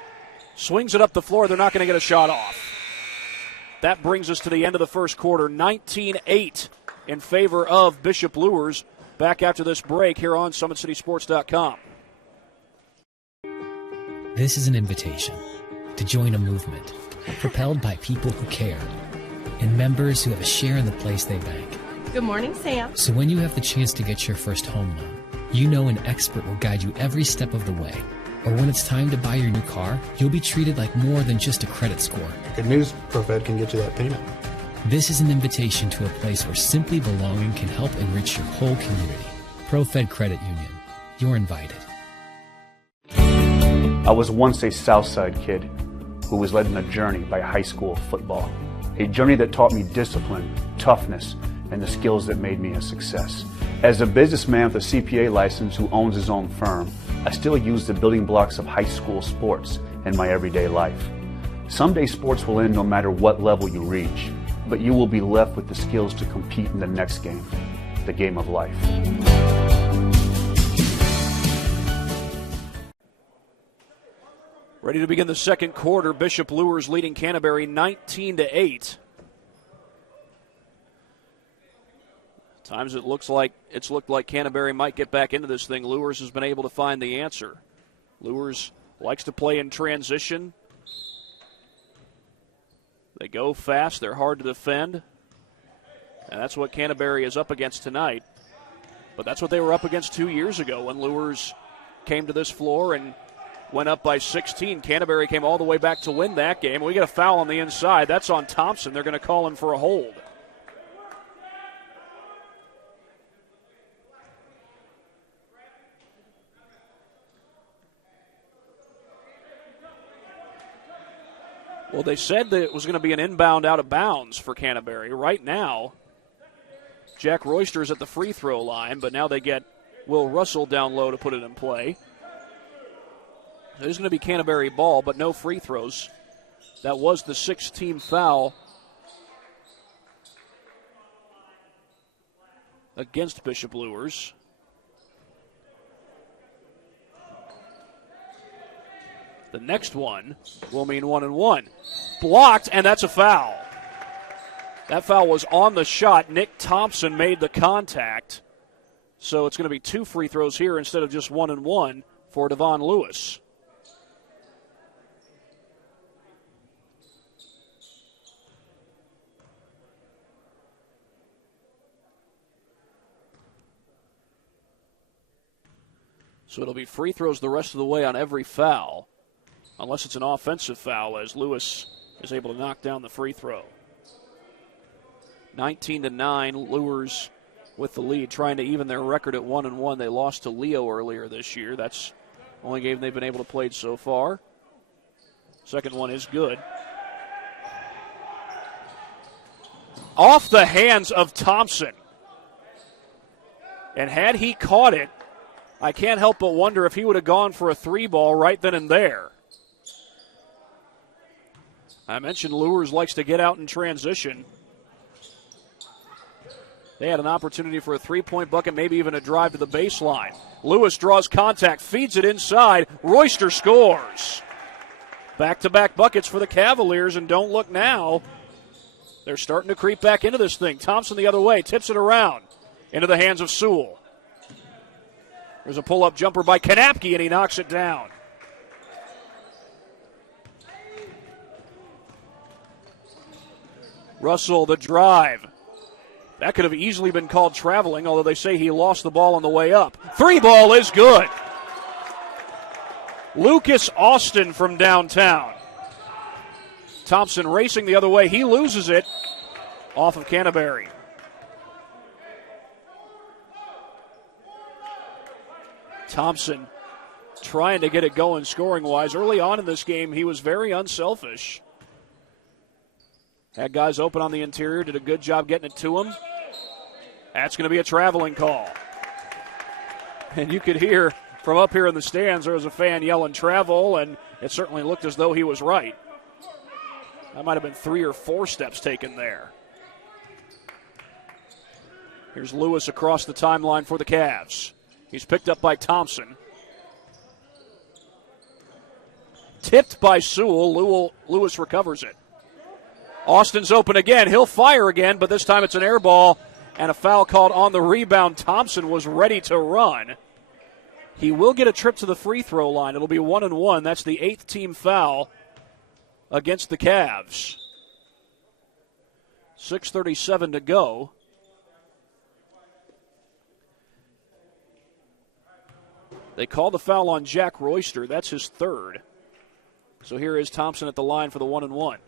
swings it up the floor. They're not going to get a shot off. That brings us to the end of the first quarter. 19-8 in favor of Bishop Luers. Back after this break here on SummitCitySports.com. This is an invitation to join a movement propelled by people who care and members who have a share in the place they bank. Good morning, Sam. So when you have the chance to get your first home loan, you know an expert will guide you every step of the way. Or when it's time to buy your new car, you'll be treated like more than just a credit score. Good news, ProFed can get you that payment. This is an invitation to a place where simply belonging can help enrich your whole community. ProFed Credit Union. You're invited. I was once a Southside kid who was led on a journey by high school football. A journey that taught me discipline, toughness, and the skills that made me a success. As a businessman with a CPA license who owns his own firm, I still use the building blocks of high school sports in my everyday life. Someday sports will end no matter what level you reach, but you will be left with the skills to compete in the next game, the game of life. Ready to begin the second quarter. Bishop Luers leading Canterbury 19-8. Times it looked like Canterbury might get back into this thing. Luers has been able to find the answer. Luers likes to play in transition. They go fast. They're hard to defend. And that's what Canterbury is up against tonight. But that's what they were up against 2 years ago when Luers came to this floor and went up by 16. Canterbury came all the way back to win that game. We get a foul on the inside. That's on Thompson. They're going to call him for a hold. Well, they said that it was going to be an inbound out of bounds for Canterbury. Right now, Jack Royster's at the free throw line, but now they get Will Russell down low to put it in play. There's going to be Canterbury ball, but no free throws. That was the 6th-team foul against Bishop Luers. The next one will mean 1-1. Blocked, and that's a foul. That foul was on the shot. Nick Thompson made the contact. So it's going to be 2 free throws here instead of just 1-1 for Devon Lewis. So it'll be free throws the rest of the way on every foul, unless it's an offensive foul, as Lewis is able to knock down the free throw. 19-9, Luers with the lead, trying to even their record at 1-1. They lost to Leo earlier this year. That's the only game they've been able to play so far. Second one is good. Off the hands of Thompson. And had he caught it, I can't help but wonder if he would have gone for a 3-ball right then and there. I mentioned Luers likes to get out in transition. They had an opportunity for a 3-point bucket, maybe even a drive to the baseline. Lewis draws contact, feeds it inside. Royster scores. Back-to-back buckets for the Cavaliers, and don't look now. They're starting to creep back into this thing. Thompson the other way, tips it around into the hands of Sewell. There's a pull-up jumper by Kanapke, and he knocks it down. Russell, the drive. That could have easily been called traveling, although they say he lost the ball on the way up. 3-ball is good. Lucas Austin from downtown. Thompson racing the other way. He loses it off of Canterbury. Thompson trying to get it going scoring-wise. Early on in this game, he was very unselfish. Had guys open on the interior, did a good job getting it to him. That's going to be a traveling call. And you could hear from up here in the stands, there was a fan yelling travel, and it certainly looked as though he was right. That might have been 3 or 4 steps taken there. Here's Lewis across the timeline for the Cavs. He's picked up by Thompson. Tipped by Sewell. Lewis recovers it. Austin's open again. He'll fire again, but this time it's an air ball and a foul called on the rebound. Thompson was ready to run. He will get a trip to the free throw line. It'll be 1-1. That's the 8th team foul against the Cavs. 6:37 to go. They call the foul on Jack Royster. That's his 3rd. So here is Thompson at the line for the 1-1.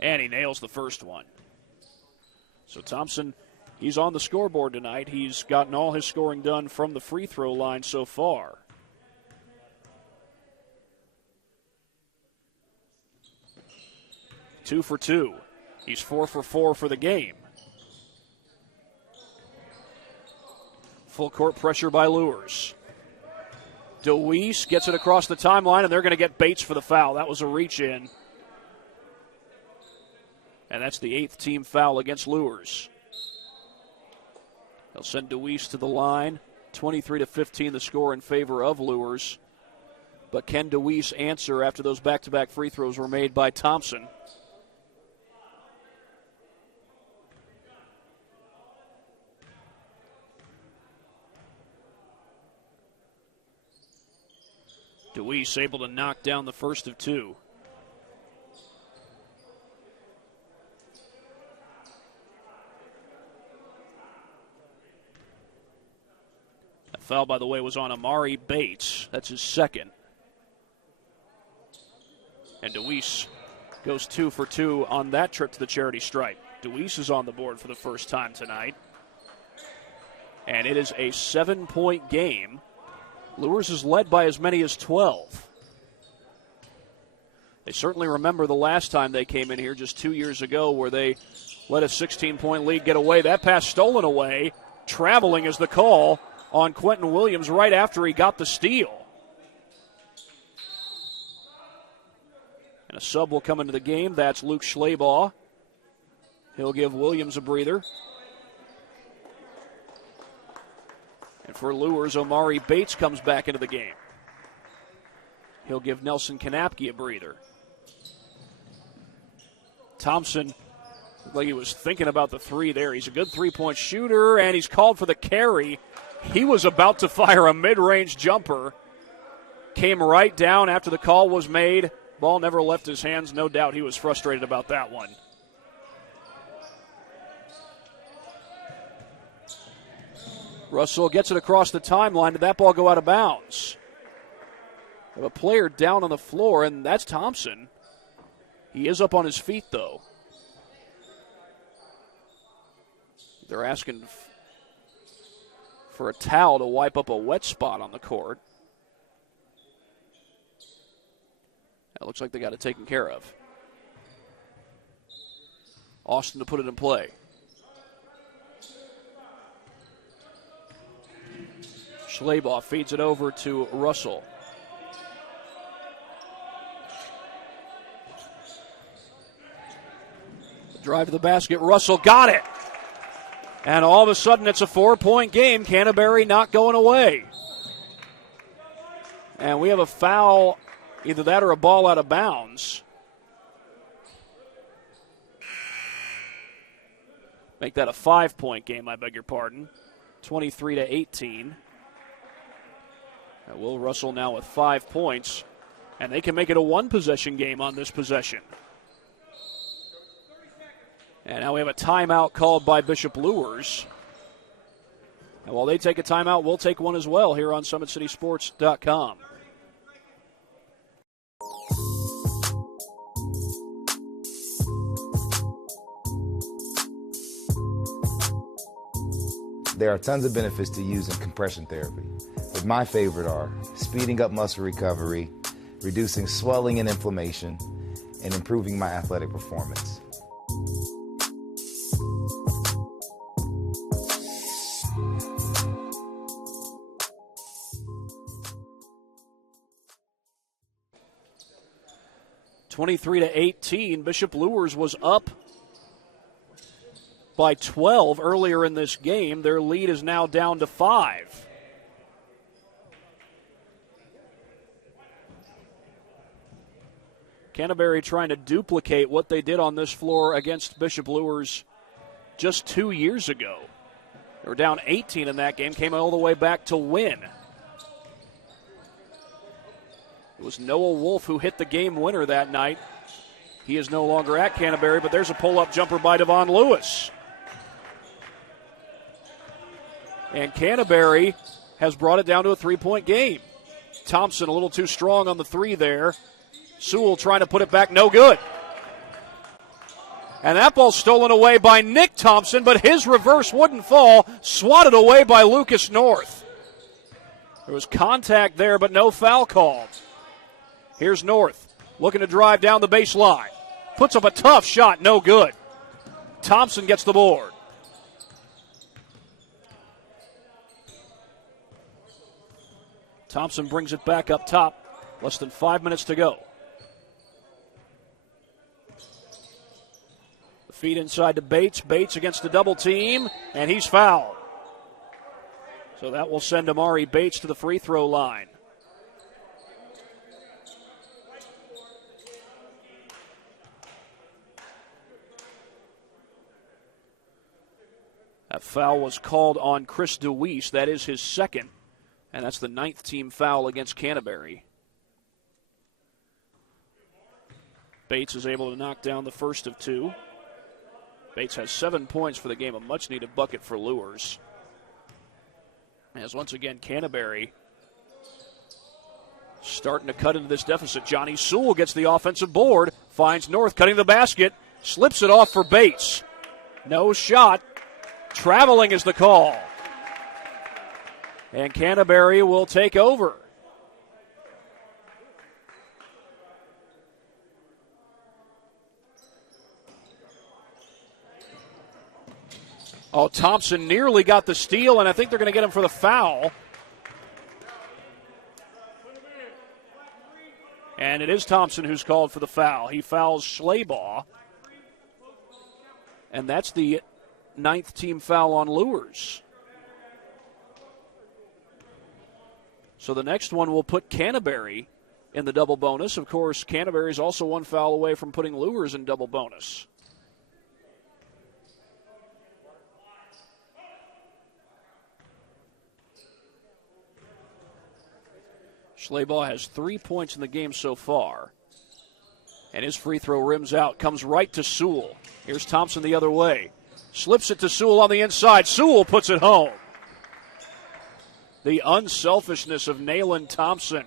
And he nails the first one. So Thompson, he's on the scoreboard tonight. He's gotten all his scoring done from the free throw line so far. Two for 2. He's 4 for 4 for the game. Full court pressure by Luers. DeWeese gets it across the timeline, and they're going to get Bates for the foul. That was a reach in. And that's the 8th team foul against Luers. They'll send DeWeese to the line. 23-15 the score in favor of Luers. But can Deweese answer after those back-to-back free throws were made by Thompson? Deweese able to knock down the first of two. That foul, by the way, was on Amari Bates. That's his second. And Deweese goes 2 for 2 on that trip to the charity stripe. Deweese is on the board for the first time tonight. And it is a 7-point game. Luers is led by as many as 12. They certainly remember the last time they came in here just 2 years ago where they let a 16-point lead get away. That pass stolen away. Traveling is the call on Quentin Williams right after he got the steal. And a sub will come into the game. That's Luke Schleybaugh. He'll give Williams a breather. And for Luers, Omari Bates comes back into the game. He'll give Nelson Kanapke a breather. Thompson looked like he was thinking about the three there. He's a good three-point shooter, and he's called for the carry. He was about to fire a mid-range jumper. Came right down after the call was made. Ball never left his hands. No doubt he was frustrated about that one. Russell gets it across the timeline. Did that ball go out of bounds? We have a player down on the floor, and that's Thompson. He is up on his feet, though. They're asking for a towel to wipe up a wet spot on the court. That looks like they got it taken care of. Austin to put it in play. Schleybaugh feeds it over to Russell. Drive to the basket. Russell got it. And all of a sudden it's a 4-point game. Canterbury not going away. And we have a foul, either that or a ball out of bounds. Make that a 5-point game, I beg your pardon. 23-18. Will Russell now with 5 points, and they can make it a one-possession game on this possession. And now we have a timeout called by Bishop Luers. And while they take a timeout, we'll take one as well here on SummitCitySports.com. There are tons of benefits to using compression therapy, but my favorite are speeding up muscle recovery, reducing swelling and inflammation, and improving my athletic performance. (23-18). Bishop Luers was up by 12 earlier in this game. Their lead is now down to 5. Canterbury trying to duplicate what they did on this floor against Bishop Luers just 2 years ago. They were down 18 in that game, came all the way back to win. It was Noah Wolf who hit the game winner that night. He is no longer at Canterbury, but there's a pull-up jumper by Devon Lewis. And Canterbury has brought it down to a 3-point game. Thompson a little too strong on the three there. Sewell trying to put it back, no good. And that ball stolen away by Nick Thompson, but his reverse wouldn't fall. Swatted away by Lucas North. There was contact there, but no foul called. Here's North looking to drive down the baseline. Puts up a tough shot, no good. Thompson gets the board. Thompson brings it back up top. Less than 5 minutes to go. The feed inside to Bates. Bates against the double team, and he's fouled. So that will send Amari Bates to the free throw line. That foul was called on Chris DeWeese. That is his second, and that's the 9th team foul against Canterbury. Bates is able to knock down the first of two. Bates has 7 points for the game, a much-needed bucket for Luers. As once again, Canterbury starting to cut into this deficit. Johnny Sewell gets the offensive board, finds North cutting the basket, slips it off for Bates. No shot. Traveling is the call. And Canterbury will take over. Oh, Thompson nearly got the steal, and I think they're going to get him for the foul. And it is Thompson who's called for the foul. He fouls Schleybaugh. And that's the 9th team foul on Luers. So the next one will put Canterbury in the double bonus. Of course, Canterbury is also one foul away from putting Luers in double bonus. Schleybaugh has 3 points in the game so far. And his free throw rims out, comes right to Sewell. Here's Thompson the other way. Slips it to Sewell on the inside. Sewell puts it home. The unselfishness of Nayland Thompson.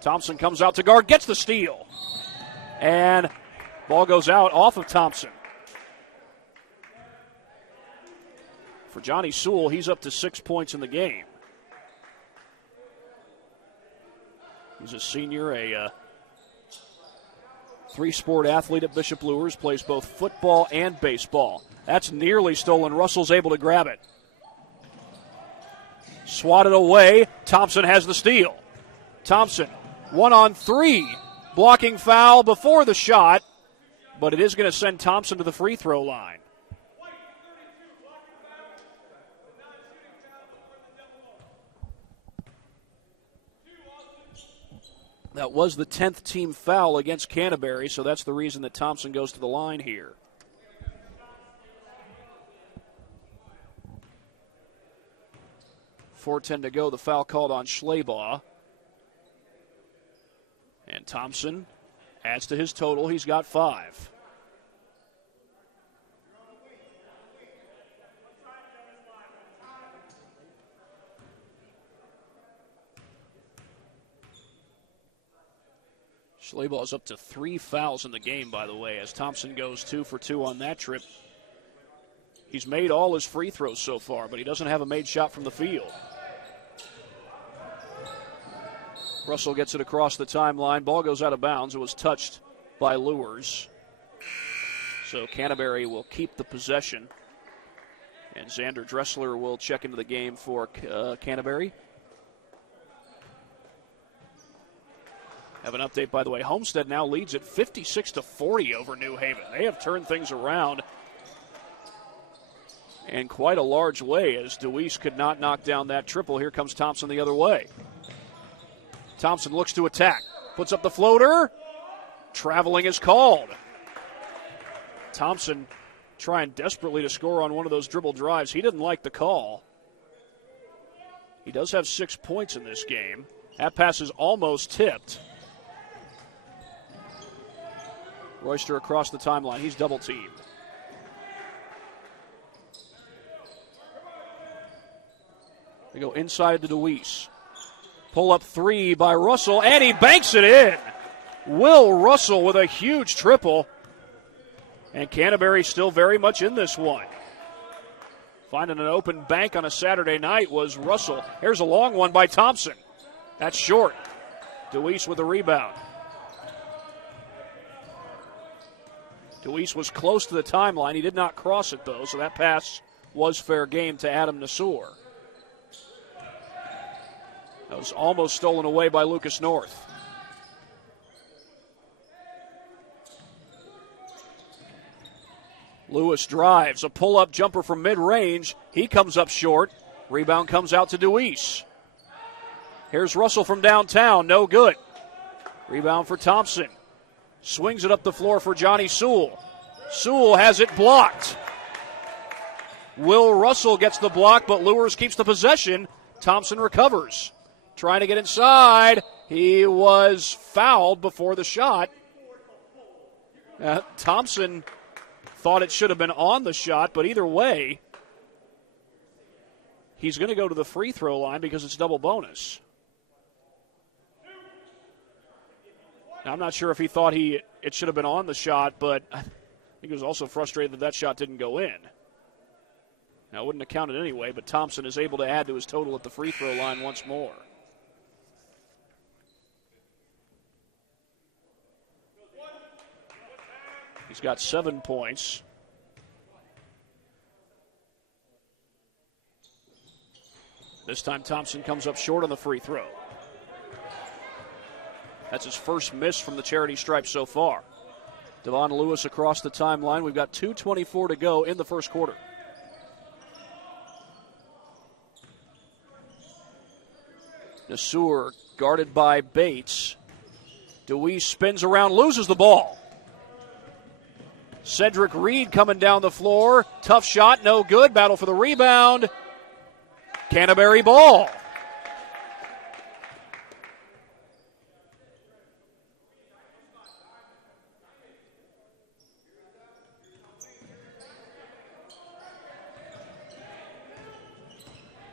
Thompson comes out to guard, gets the steal. And ball goes out off of Thompson. For Johnny Sewell, he's up to 6 points in the game. He's a senior, a three-sport athlete at Bishop Luers, plays both football and baseball. That's nearly stolen. Russell's able to grab it. Swatted away. Thompson has the steal. Thompson, 1-on-3. Blocking foul before the shot, but it is going to send Thompson to the free throw line. That was the 10th team foul against Canterbury, so that's the reason that Thompson goes to the line here. .410 to go, the foul called on Schleybaugh. And Thompson adds to his total. He's got 5. Schleybaugh is up to 3 fouls in the game, by the way, as Thompson goes 2 for 2 on that trip. He's made all his free throws so far, but he doesn't have a made shot from the field. Russell gets it across the timeline. Ball goes out of bounds. It was touched by Luers. So Canterbury will keep the possession. And Xander Dressler will check into the game for Canterbury. Have an update, by the way. Homestead now leads at 56-40 over New Haven. They have turned things around in quite a large way as DeWeese could not knock down that triple. Here comes Thompson the other way. Thompson looks to attack. Puts up the floater. Traveling is called. Thompson trying desperately to score on one of those dribble drives. He didn't like the call. He does have 6 points in this game. That pass is almost tipped. Royster across the timeline. He's double teamed. They go inside to DeWeese. Pull up 3 by Russell, and he banks it in. Will Russell with a huge triple. And Canterbury still very much in this one. Finding an open bank on a Saturday night was Russell. Here's a long one by Thompson. That's short. DeWeese with a rebound. DeWeese was close to the timeline. He did not cross it, though, so that pass was fair game to Adam Nassour. That was almost stolen away by Lucas North. Luers drives, a pull-up jumper from mid-range. He comes up short. Rebound comes out to Luers. Here's Russell from downtown, no good. Rebound for Thompson. Swings it up the floor for Johnny Sewell. Sewell has it blocked. Will Russell gets the block, but Luers keeps the possession. Thompson recovers. Trying to get inside. He was fouled before the shot. Thompson thought it should have been on the shot, but either way, he's going to go to the free throw line because it's double bonus. Now, I'm not sure if he thought it should have been on the shot, but I think he was also frustrated that shot didn't go in. Now, it wouldn't have counted anyway, but Thompson is able to add to his total at the free throw line once more. He's got 7 points. This time Thompson comes up short on the free throw. That's his first miss from the charity stripe so far. Devon Lewis across the timeline. We've got 2:24 to go in the first quarter. Luers guarded by Bates. DeWeese spins around, loses the ball. Cedric Reed coming down the floor. Tough shot, no good. Battle for the rebound. Canterbury ball.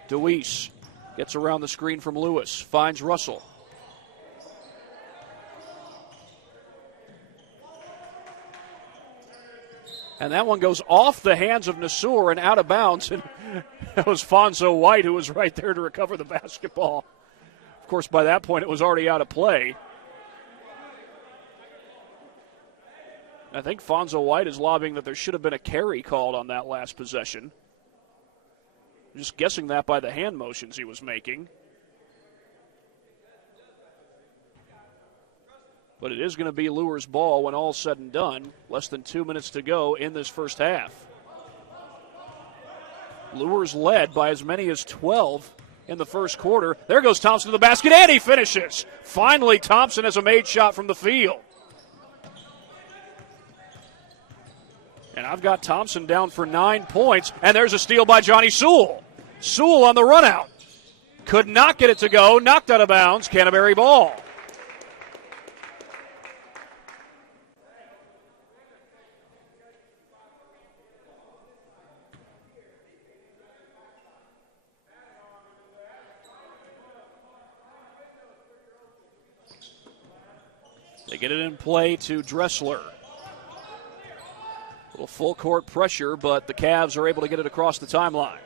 DeWeese gets around the screen from Lewis, finds Russell. And that one goes off the hands of Luers and out of bounds. And that was Fonzo White who was right there to recover the basketball. Of course, by that point, it was already out of play. I think Fonzo White is lobbying that there should have been a carry called on that last possession. I'm just guessing that by the hand motions he was making. But it is going to be Luers' ball when all's said and done. Less than 2 minutes to go in this first half. Luers led by as many as 12 in the first quarter. There goes Thompson to the basket, and he finishes. Finally, Thompson has a made shot from the field. And I've got Thompson down for 9 points, and there's a steal by Johnny Sewell. Sewell on the run out. Could not get it to go, knocked out of bounds, Canterbury ball. They get it in play to Dressler. A little full court pressure, but the Cavs are able to get it across the timeline.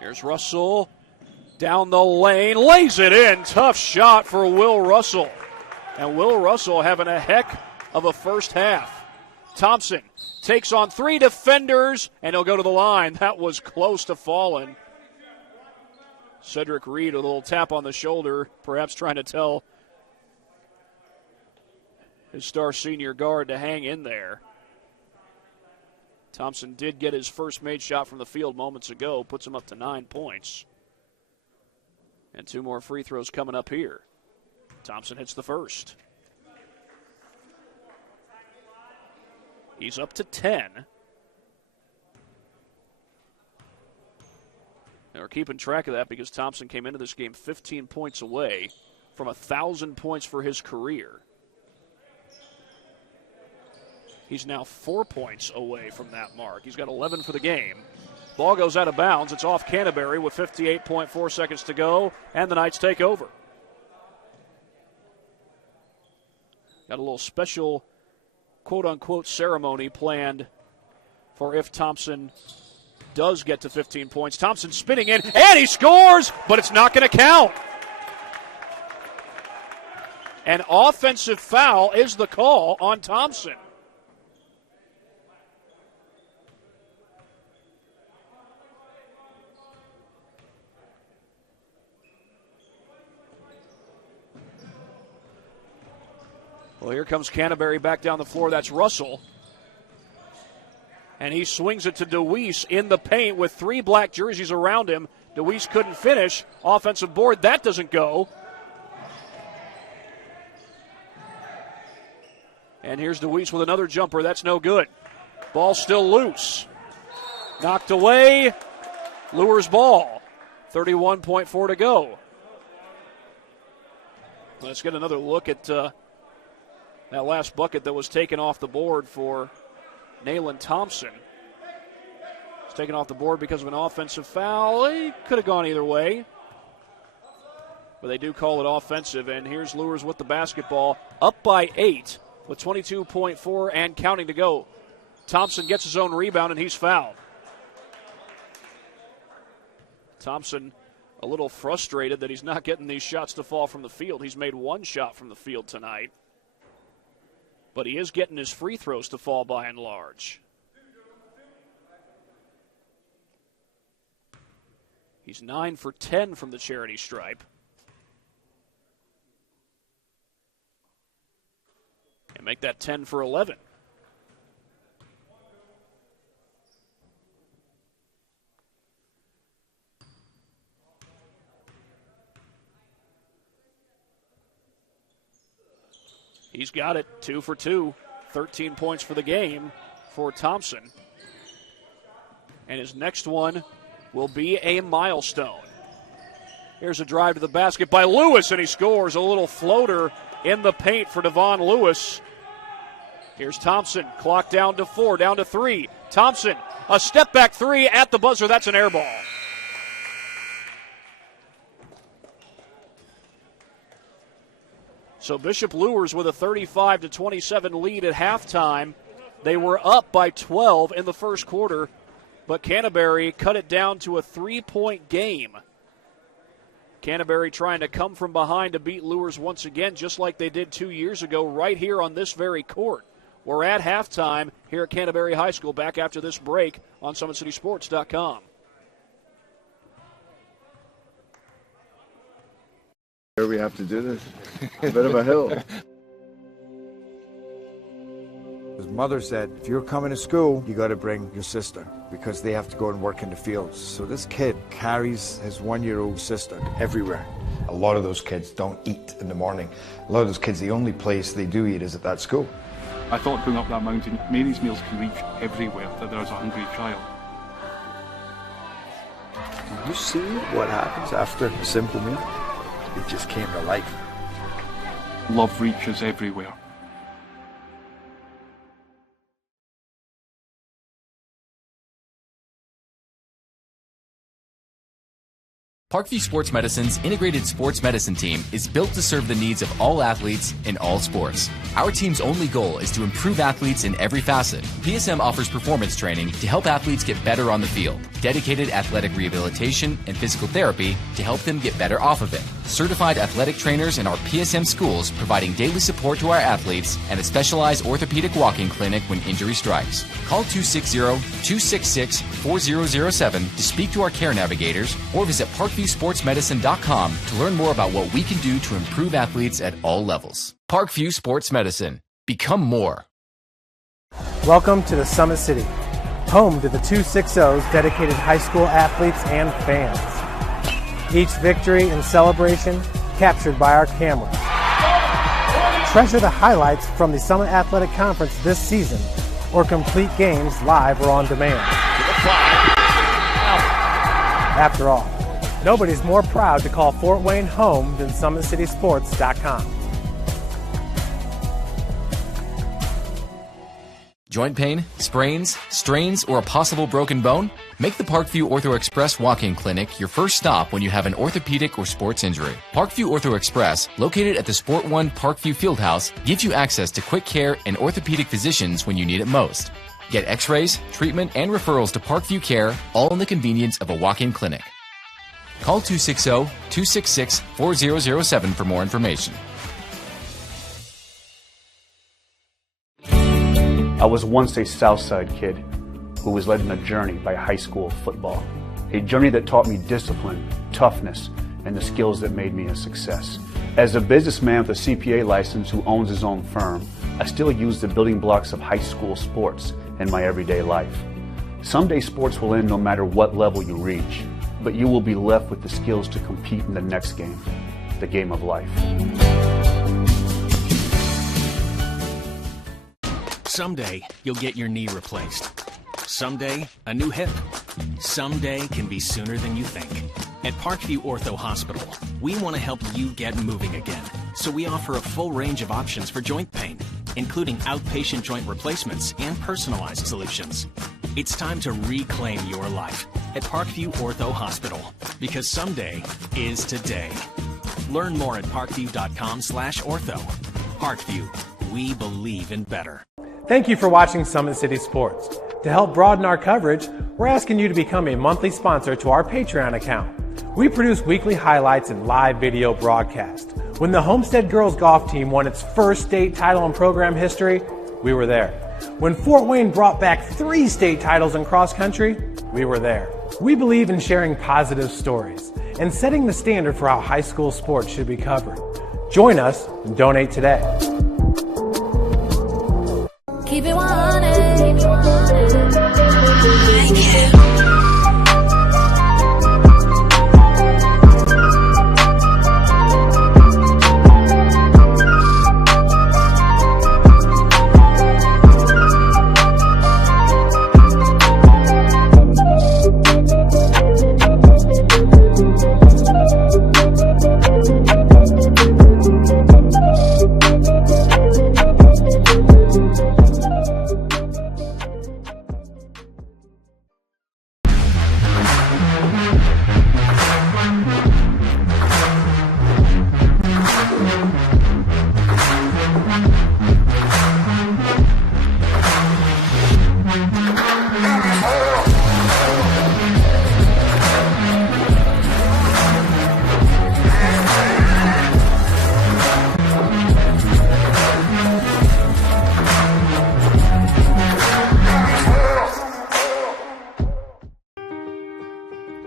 Here's Russell down the lane, lays it in. Tough shot for Will Russell. And Will Russell having a heck of a first half. Thompson takes on 3 defenders, and he'll go to the line. That was close to falling. Cedric Reed, a little tap on the shoulder, perhaps trying to tell his star senior guard to hang in there. Thompson did get his first made shot from the field moments ago, puts him up to 9 points. And 2 more free throws coming up here. Thompson hits the first. He's up to 10. And we're keeping track of that because Thompson came into this game 15 points away from 1,000 points for his career. He's now 4 points away from that mark. He's got 11 for the game. Ball goes out of bounds. It's off Canterbury with 58.4 seconds to go, and the Knights take over. Got a little special quote-unquote ceremony planned for if Thompson does get to 15 points. Thompson spinning in, and he scores, but it's not going to count. An offensive foul is the call on Thompson. Well, here comes Canterbury back down the floor. That's Russell. And he swings it to DeWeese in the paint with 3 black jerseys around him. DeWeese couldn't finish. Offensive board, that doesn't go. And here's DeWeese with another jumper. That's no good. Ball still loose. Knocked away. Luers ball. 31.4 to go. Let's get another look at that last bucket that was taken off the board for Nayland Thompson. It's taken off the board because of an offensive foul. It could have gone either way. But they do call it offensive. And here's Luers with the basketball. Up by 8 with 22.4 and counting to go. Thompson gets his own rebound and he's fouled. Thompson a little frustrated that he's not getting these shots to fall from the field. He's made 1 shot from the field tonight. But he is getting his free throws to fall by and large. He's 9 for 10 from the charity stripe. And make that 10 for 11. He's got it, 2 for 2, 13 points for the game for Thompson. And his next one will be a milestone. Here's a drive to the basket by Lewis, and he scores a little floater in the paint for Devon Lewis. Here's Thompson, clock down to 4, down to 3. Thompson, a step back 3 at the buzzer, that's an air ball. So Bishop Luers with a 35-27 lead at halftime. They were up by 12 in the first quarter, but Canterbury cut it down to a 3-point game. Canterbury trying to come from behind to beat Luers once again, just like they did 2 years ago right here on this very court. We're at halftime here at Canterbury High School, back after this break on SummitCitySports.com. Here we have to do this. A bit of a hill. His mother said, if you're coming to school, you got to bring your sister because they have to go and work in the fields. So this kid carries his 1-year-old sister everywhere. A lot of those kids don't eat in the morning. A lot of those kids, the only place they do eat is at that school. I thought going up that mountain, Mary's meals can reach everywhere that there's a hungry child. You see what happens after a simple meal? It just came to life. Love reaches everywhere. Parkview Sports Medicine's integrated sports medicine team is built to serve the needs of all athletes in all sports. Our team's only goal is to improve athletes in every facet. PSM offers performance training to help athletes get better on the field, dedicated athletic rehabilitation and physical therapy to help them get better off of it, certified athletic trainers in our PSM schools providing daily support to our athletes, and a specialized orthopedic walking clinic when injury strikes. Call 260-266-4007 to speak to our care navigators or visit ParkviewSportsMedicine.com to learn more about what we can do to improve athletes at all levels. Parkview Sports Medicine. Become more. Welcome to the Summit City, home to the 260's dedicated high school athletes and fans. Each victory and celebration captured by our cameras. Treasure the highlights from the Summit Athletic Conference this season or complete games live or on demand. After all, nobody's more proud to call Fort Wayne home than SummitCitySports.com. Joint pain, sprains, strains, or a possible broken bone? Make the Parkview Ortho Express walk-in clinic your first stop when you have an orthopedic or sports injury. Parkview Ortho Express, located at the Sport One Parkview Fieldhouse, gives you access to quick care and orthopedic physicians when you need it most. Get x-rays, treatment, and referrals to Parkview Care, all in the convenience of a walk-in clinic. Call 260-266-4007 for more information. I was once a Southside kid who was led on a journey by high school football. A journey that taught me discipline, toughness, and the skills that made me a success. As a businessman with a CPA license who owns his own firm, I still use the building blocks of high school sports in my everyday life. Someday sports will end no matter what level you reach, but you will be left with the skills to compete in the next game, the game of life. Someday, you'll get your knee replaced. Someday, a new hip. Someday can be sooner than you think. At Parkview Ortho Hospital, we want to help you get moving again. So we offer a full range of options for joint pain, including outpatient joint replacements and personalized solutions. It's time to reclaim your life at Parkview Ortho Hospital, because someday is today. Learn more at parkview.com/ortho. Parkview, we believe in better. Thank you for watching Summit City Sports. To help broaden our coverage, we're asking you to become a monthly sponsor to our Patreon account. We produce weekly highlights and live video broadcasts. When the Homestead girls golf team won its first state title in program history, we were there. When Fort Wayne brought back 3 state titles in cross country, we were there. We believe in sharing positive stories and setting the standard for how high school sports should be covered. Join us and donate today. Keep it 100.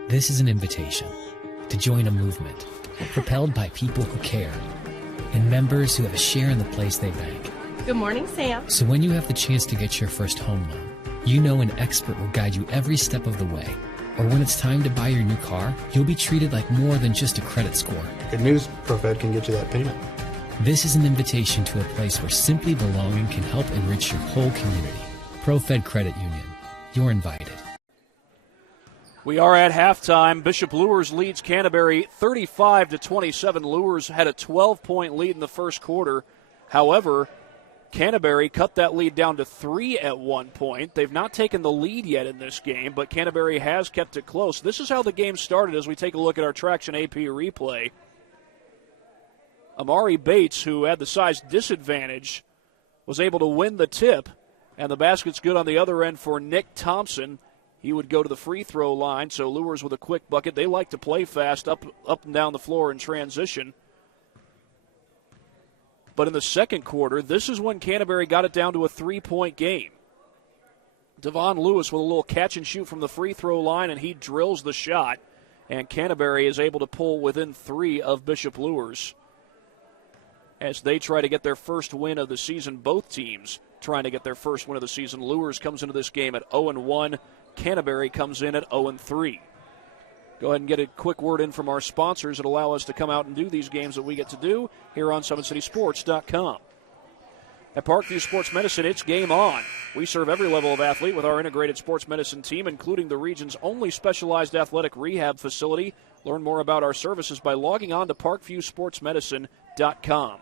This is an invitation to join a movement propelled by people who care and members who have a share in the place they bank. Good morning, Sam. So when you have the chance to get your first home loan, you know an expert will guide you every step of the way. Or when it's time to buy your new car, you'll be treated like more than just a credit score. Good news, ProFed can get you that payment. This is an invitation to a place where simply belonging can help enrich your whole community. ProFed Credit Union. You're invited. We are at halftime. Bishop Luers leads Canterbury 35-27. Luers had a 12-point lead in the first quarter. However, Canterbury cut that lead down to 3 at one point. They've not taken the lead yet in this game, but Canterbury has kept it close. This is how the game started as we take a look at our Traction AP replay. Amari Bates, who had the size disadvantage, was able to win the tip, and the basket's good on the other end for Nick Thompson. He would go to the free throw line, so Luers with a quick bucket. They like to play fast up and down the floor in transition. But in the second quarter, this is when Canterbury got it down to a 3-point game. Devon Lewis with a little catch and shoot from the free throw line, and he drills the shot. And Canterbury is able to pull within 3 of Bishop Luers as they try to get their first win of the season. Both teams trying to get their first win of the season. Luers comes into this game at 0-1. Canterbury comes in at 0-3. Go ahead and get a quick word in from our sponsors that allow us to come out and do these games that we get to do here on SummitCitySports.com. At Parkview Sports Medicine, it's game on. We serve every level of athlete with our integrated sports medicine team, including the region's only specialized athletic rehab facility. Learn more about our services by logging on to ParkviewSportsMedicine.com.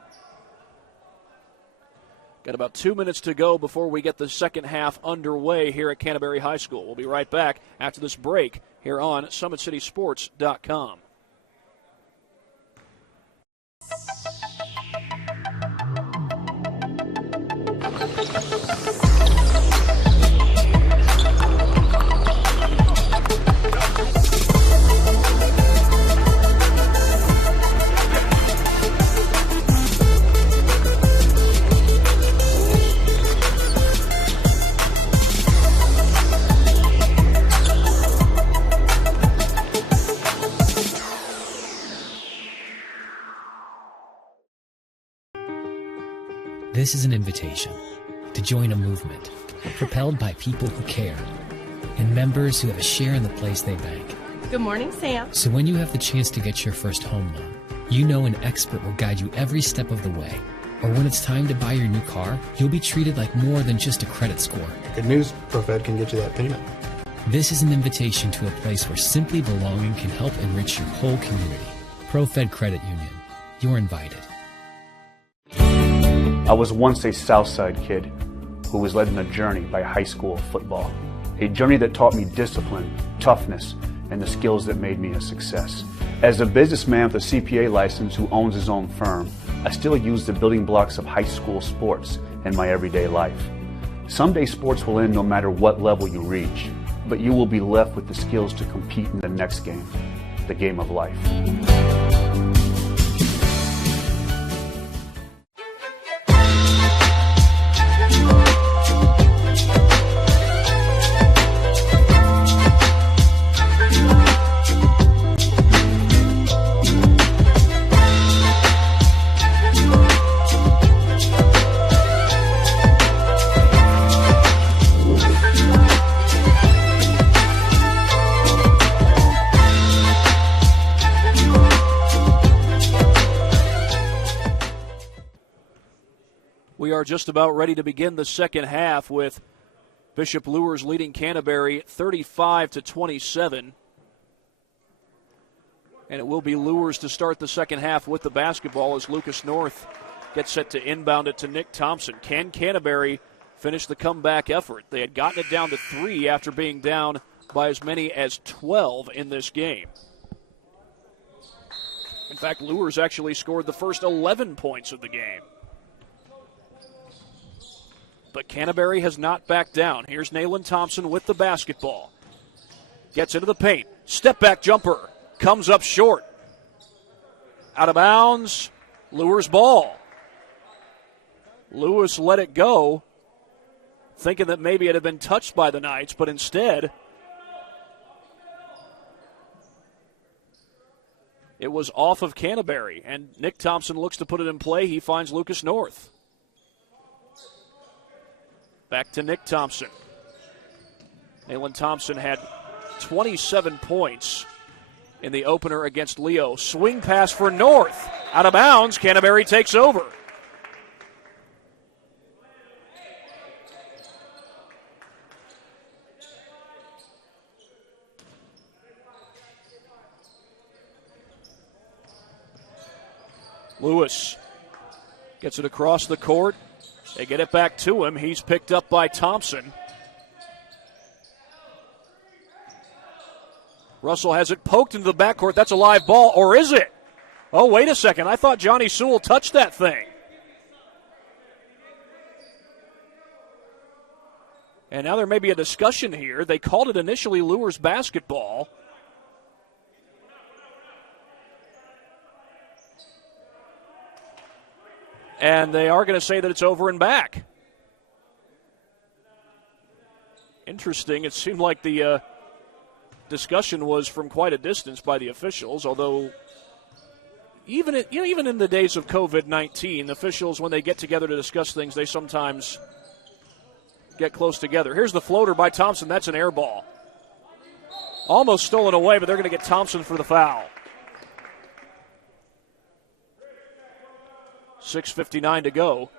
Got about 2 minutes to go before we get the second half underway here at Canterbury High School. We'll be right back after this break here on SummitCitySports.com. This is an invitation to join a movement propelled by people who care and members who have a share in the place they bank. Good morning, Sam. So when you have the chance to get your first home loan, you know an expert will guide you every step of the way. Or when it's time to buy your new car, you'll be treated like more than just a credit score. Good news, ProFed can get you that payment. This is an invitation to a place where simply belonging can help enrich your whole community. ProFed Credit Union. You're invited. I was once a Southside kid who was led on a journey by high school football. A journey that taught me discipline, toughness, and the skills that made me a success. As a businessman with a CPA license who owns his own firm, I still use the building blocks of high school sports in my everyday life. Someday sports will end no matter what level you reach, but you will be left with the skills to compete in the next game, the game of life. We are just about ready to begin the second half with Bishop Luers leading Canterbury 35-27. And it will be Luers to start the second half with the basketball as Lucas North gets set to inbound it to Nick Thompson. Can Canterbury finish the comeback effort? They had gotten it down to 3 after being down by as many as 12 in this game. In fact, Luers actually scored the first 11 points of the game. But Canterbury has not backed down. Here's Nayland Thompson with the basketball. Gets into the paint. Step back jumper. Comes up short. Out of bounds. Luers ball. Lewis let it go, thinking that maybe it had been touched by the Knights, but instead it was off of Canterbury. And Nick Thompson looks to put it in play. He finds Lucas North. Back to Nick Thompson. Nayland Thompson had 27 points in the opener against Leo. Swing pass for North. Out of bounds. Canterbury takes over. Lewis gets it across the court. They get it back to him. He's picked up by Thompson. Russell has it poked into the backcourt. That's a live ball, or is it? Oh, wait a second. I thought Johnny Sewell touched that thing. And now there may be a discussion here. They called it initially Luers basketball. And they are going to say that it's over and back. Interesting. It seemed like the discussion was from quite a distance by the officials, although even in the days of COVID-19, officials, when they get together to discuss things, they sometimes get close together. Here's the floater by Thompson. That's an air ball. Almost stolen away, but they're going to get Thompson for the foul. 6:59 to go.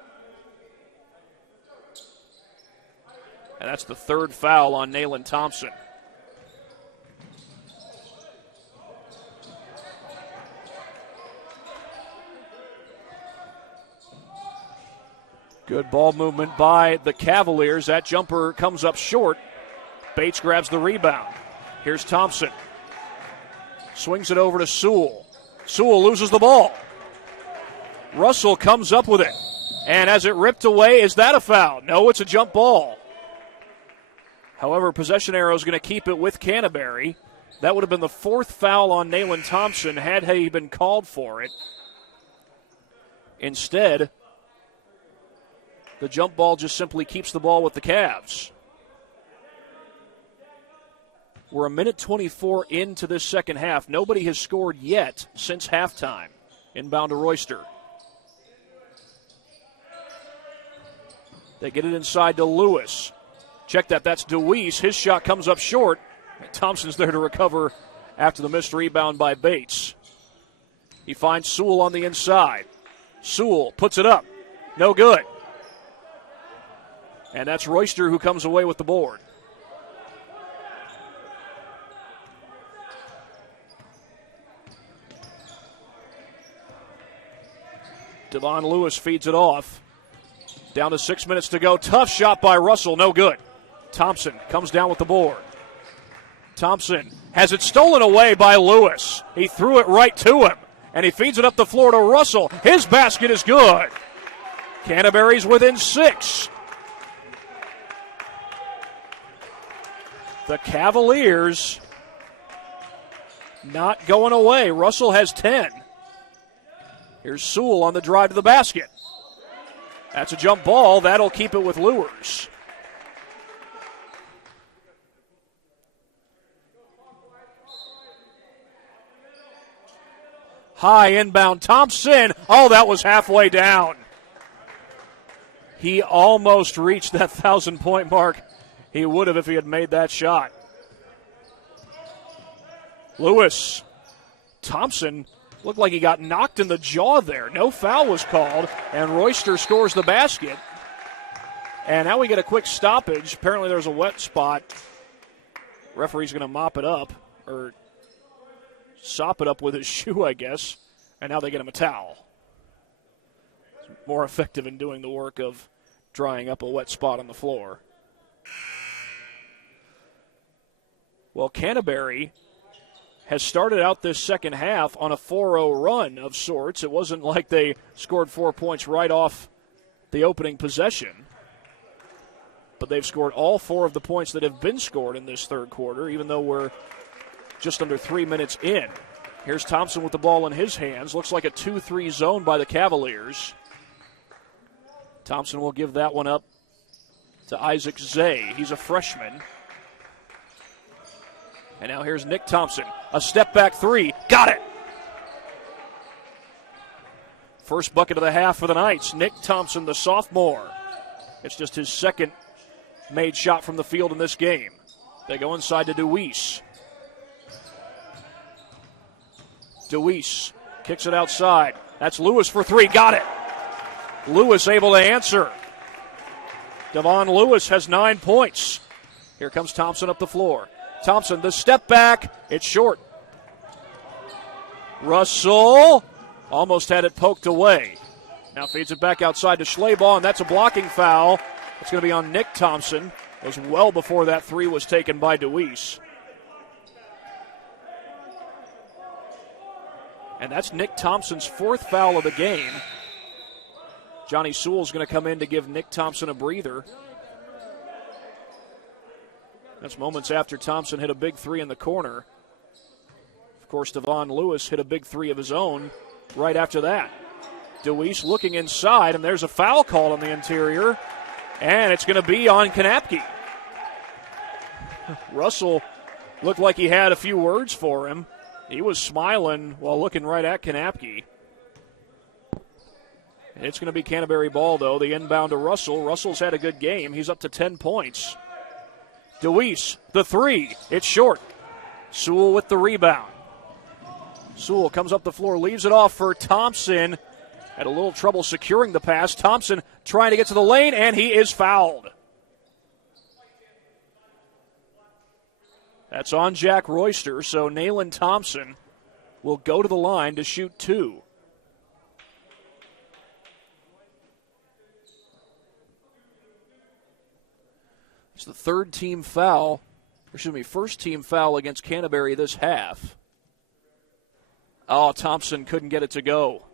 And that's the third foul on Nayland Thompson. Good ball movement by the Cavaliers. That jumper comes up short. Bates grabs the rebound. Here's Thompson. Swings it over to Sewell. Sewell loses the ball. Russell comes up with it. And as it ripped away, is that a foul? No, it's a jump ball. However, possession arrow is going to keep it with Canterbury. That would have been the fourth foul on Nayland Thompson had he been called for it. Instead, the jump ball just simply keeps the ball with the Cavs. We're a minute 24 into this second half. Nobody has scored yet since halftime. Inbound to Royster. They get it inside to Luers. Check that. That's Deweese. His shot comes up short. Thompson's there to recover after the missed rebound by Bates. He finds Sewell on the inside. Sewell puts it up. No good. And that's Royster who comes away with the board. Devon Lewis feeds it off. Down to 6 minutes to go. Tough shot by Russell. No good. Thompson comes down with the board. Thompson has it stolen away by Lewis. He threw it right to him, and he feeds it up the floor to Russell. His basket is good. Canterbury's within 6. The Cavaliers not going away. Russell has 10. Here's Sewell on the drive to the basket. That's a jump ball. That'll keep it with Luers. High inbound. Thompson. Oh, that was halfway down. He almost reached that 1,000-point mark. He would have if he had made that shot. Lewis. Thompson looked like he got knocked in the jaw there. No foul was called, and Royster scores the basket. And now we get a quick stoppage. Apparently there's a wet spot. Referee's going to mop it up, or sop it up with his shoe, I guess. And now they get him a towel. It's more effective in doing the work of drying up a wet spot on the floor. Well, Canterbury has started out this second half on a 4-0 run of sorts. It wasn't like they scored 4 points right off the opening possession. But they've scored all 4 of the points that have been scored in this third quarter, even though we're just under 3 minutes in. Here's Thompson with the ball in his hands. Looks like a 2-3 zone by the Cavaliers. Thompson will give that one up to Isaac Zay. He's a freshman. And now here's Nick Thompson. A step-back 3. Got it! First bucket of the half for the Knights. Nick Thompson, the sophomore. It's just his second made shot from the field in this game. They go inside to Deweese. Deweese kicks it outside. That's Lewis for 3. Got it! Lewis able to answer. Devon Lewis has 9 points. Here comes Thompson up the floor. Thompson, the step back. It's short. Russell almost had it poked away. Now feeds it back outside to Schleybaugh, and that's a blocking foul. It's going to be on Nick Thompson. It was well before that 3 was taken by Deweese. And that's Nick Thompson's 4th foul of the game. Johnny Sewell's going to come in to give Nick Thompson a breather. That's moments after Thompson hit a big 3 in the corner. Of course, Devon Lewis hit a big 3 of his own right after that. Deweese looking inside, and there's a foul call on the interior, and it's going to be on Kanapke. Russell looked like he had a few words for him. He was smiling while looking right at Kanapke. It's going to be Canterbury ball, though. The inbound to Russell. Russell's had a good game. He's up to 10 points. Deweese, the 3. It's short. Sewell with the rebound. Sewell comes up the floor, leaves it off for Thompson. Had a little trouble securing the pass. Thompson trying to get to the lane, and he is fouled. That's on Jack Royster, so Nayland Thompson will go to the line to shoot 2. It's the first team foul against Canterbury this half. Oh, Thompson couldn't get it to go.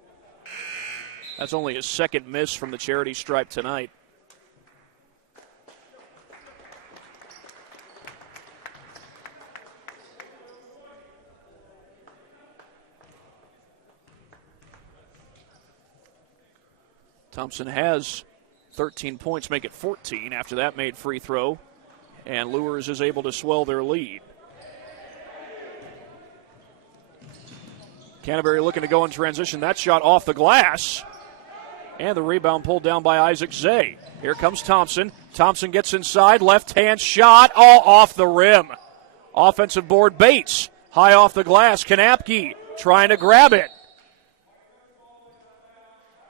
That's only his second miss from the charity stripe tonight. Thompson has 13 points, make it 14. After that made free throw, and Luers is able to swell their lead. Canterbury looking to go in transition. That shot off the glass. And the rebound pulled down by Isaac Zay. Here comes Thompson. Thompson gets inside, left-hand shot, all off the rim. Offensive board, Bates. High off the glass, Kanapke trying to grab it.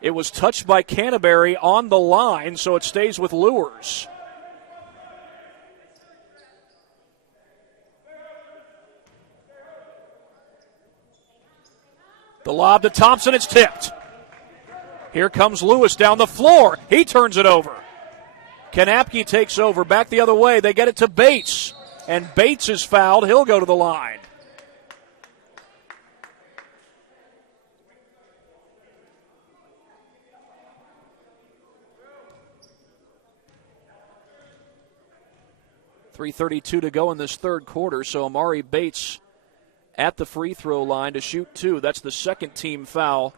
It was touched by Canterbury on the line, so it stays with Luers. The lob to Thompson, it's tipped. Here comes Lewis down the floor. He turns it over. Kanapke takes over, back the other way. They get it to Bates, and Bates is fouled. He'll go to the line. .332 to go in this third quarter, so Amari Bates at the free throw line to shoot 2. That's the second team foul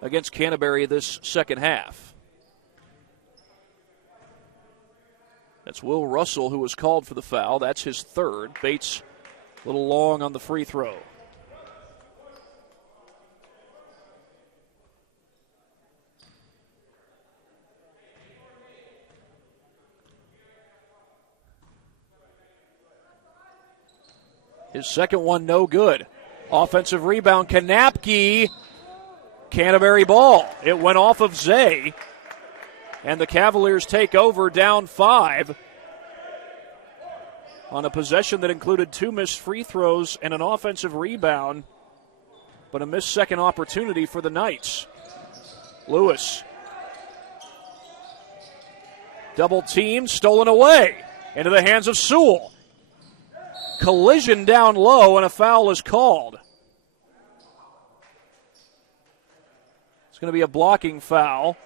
against Canterbury this second half. That's Will Russell who was called for the foul. That's his third. Bates a little long on the free throw. His second one no good. Offensive rebound, Kanapke. Canterbury ball. It went off of Zay. And the Cavaliers take over down 5 on a possession that included 2 missed free throws and an offensive rebound, but a missed second opportunity for the Knights. Lewis. Double team, stolen away into the hands of Sewell. Collision down low, and a foul is called. It's going to be a blocking foul.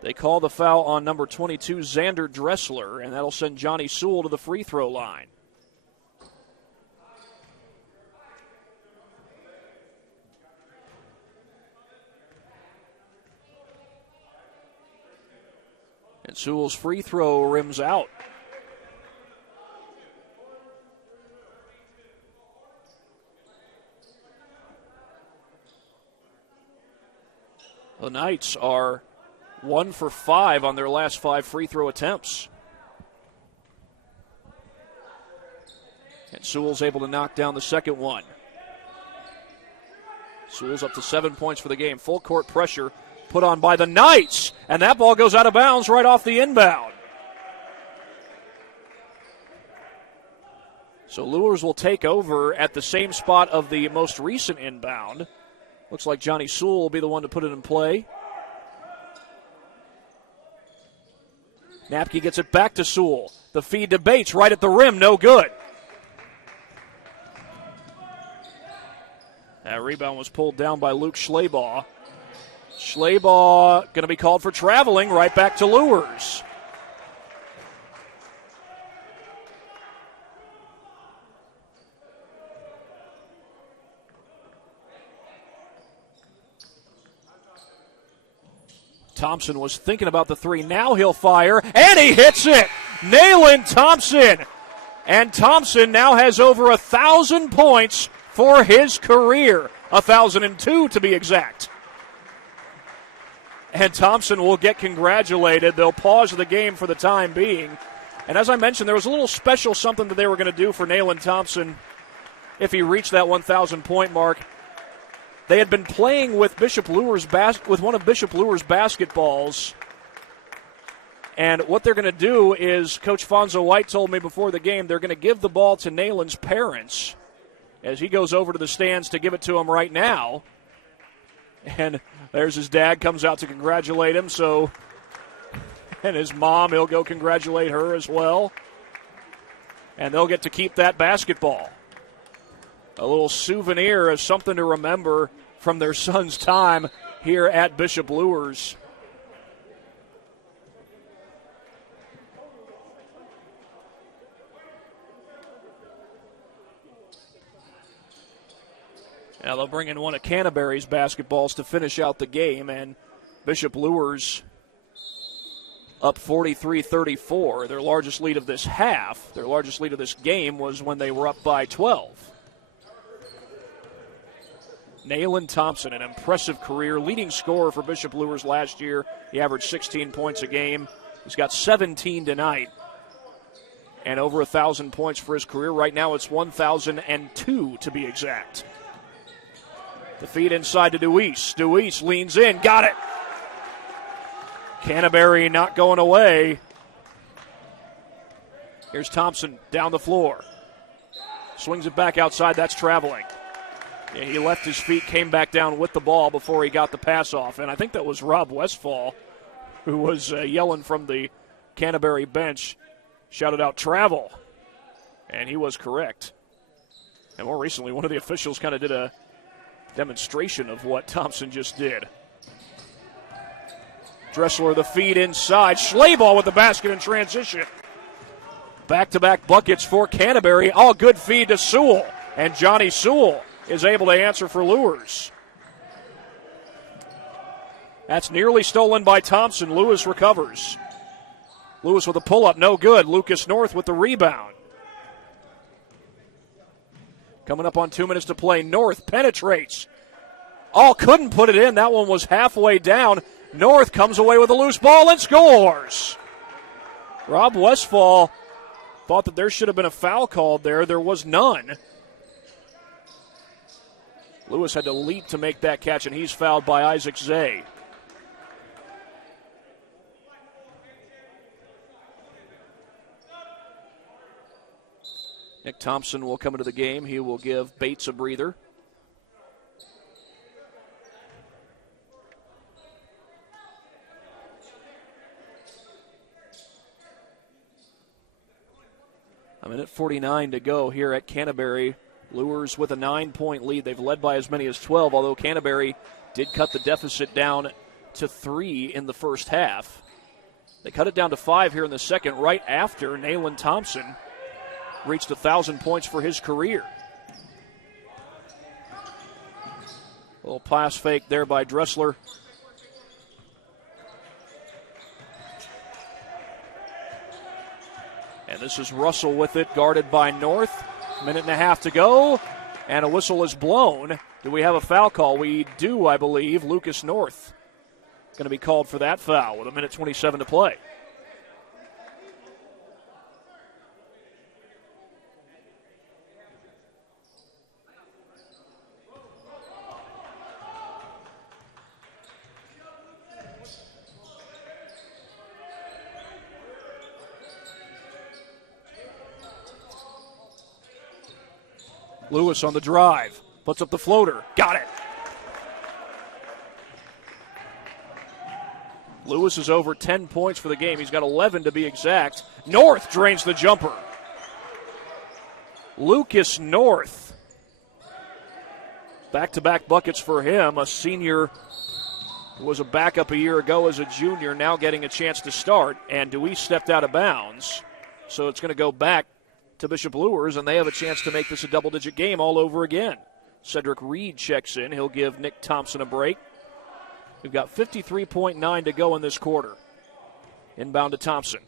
They call the foul on number 22, Xander Dressler, and that'll send Johnny Sewell to the free throw line. And Sewell's free throw rims out. The Knights are 1 for 5 on their last 5 free throw attempts. And Sewell's able to knock down the second one. Sewell's up to 7 points for the game. Full court pressure put on by the Knights, and that ball goes out of bounds right off the inbound. So Luers will take over at the same spot of the most recent inbound. Looks like Johnny Sewell will be the one to put it in play. Napke gets it back to Sewell. The feed to Bates right at the rim, no good. That rebound was pulled down by Luke Schleybaugh. Schleybaugh going to be called for traveling, right back to Luers. Thompson was thinking about the three. Now he'll fire, and he hits it. Nayland Thompson. And Thompson now has over 1,000 points for his career. 1,002 to be exact. And Thompson will get congratulated. They'll pause the game for the time being. And as I mentioned, there was a little special something that they were going to do for Nayland Thompson if he reached that 1,000-point mark. They had been playing with Bishop Luers with one of Bishop Luers' basketballs. And what they're going to do is, Coach Fonzo White told me before the game, they're going to give the ball to Nayland's parents as he goes over to the stands to give it to him right now. And there's his dad, comes out to congratulate him. And his mom, he'll go congratulate her as well. And they'll get to keep that basketball. A little souvenir of something to remember from their son's time here at Bishop Luers. Now they'll bring in one of Canterbury's basketballs to finish out the game, and Bishop Luers up 43-34. Their largest lead of this half, their largest lead of this game was when they were up by 12. Nayland Thompson, an impressive career, leading scorer for Bishop Luers last year. He averaged 16 points a game. He's got 17 tonight and over 1,000 points for his career. Right now it's 1,002 to be exact. The feed inside to Deweese. Deweese leans in, got it. Canterbury not going away. Here's Thompson down the floor. Swings it back outside, that's traveling. Yeah, he left his feet, came back down with the ball before he got the pass off. And I think that was Rob Westfall who was yelling from the Canterbury bench, shouted out travel. And he was correct. And more recently, one of the officials kind of did a demonstration of what Thompson just did. Dressler the feed inside. Schlaball with the basket in transition. Back-to-back buckets for Canterbury. All good feed to Sewell. And Johnny Sewell is able to answer for Luers. That's nearly stolen by Thompson. Lewis recovers. Lewis with a pull-up, no good. Lucas North with the rebound. Coming up on 2 minutes to play. North penetrates. Couldn't put it in. That one was halfway down. North comes away with a loose ball and scores. Rob Westfall thought that there should have been a foul called there. There was none. Lewis had to leap to make that catch, and he's fouled by Isaac Zay. Nick Thompson will come into the game. He will give Bates a breather. A minute 49 to go here at Canterbury. Luers with a 9-point lead. They've led by as many as 12, although Canterbury did cut the deficit down to 3 in the first half. They cut it down to 5 here in the second, right after Nayland Thompson reached 1,000 points for his career. A little pass fake there by Dressler. And this is Russell with it, guarded by North. Minute and a half to go, and a whistle is blown. Do we have a foul call? We do, I believe. Lucas North going to be called for that foul with a minute 27 to play. Lewis on the drive, puts up the floater, got it. Lewis is over 10 points for the game. He's got 11 to be exact. North drains the jumper. Lucas North. Back-to-back buckets for him. A senior who was a backup a year ago as a junior, now getting a chance to start. And Dewey stepped out of bounds. So it's going to go back to Bishop Luers, and they have a chance to make this a double-digit game all over again. Cedric Reed checks in. He'll give Nick Thompson a break. We've got 53.9 to go in this quarter. Inbound to Thompson.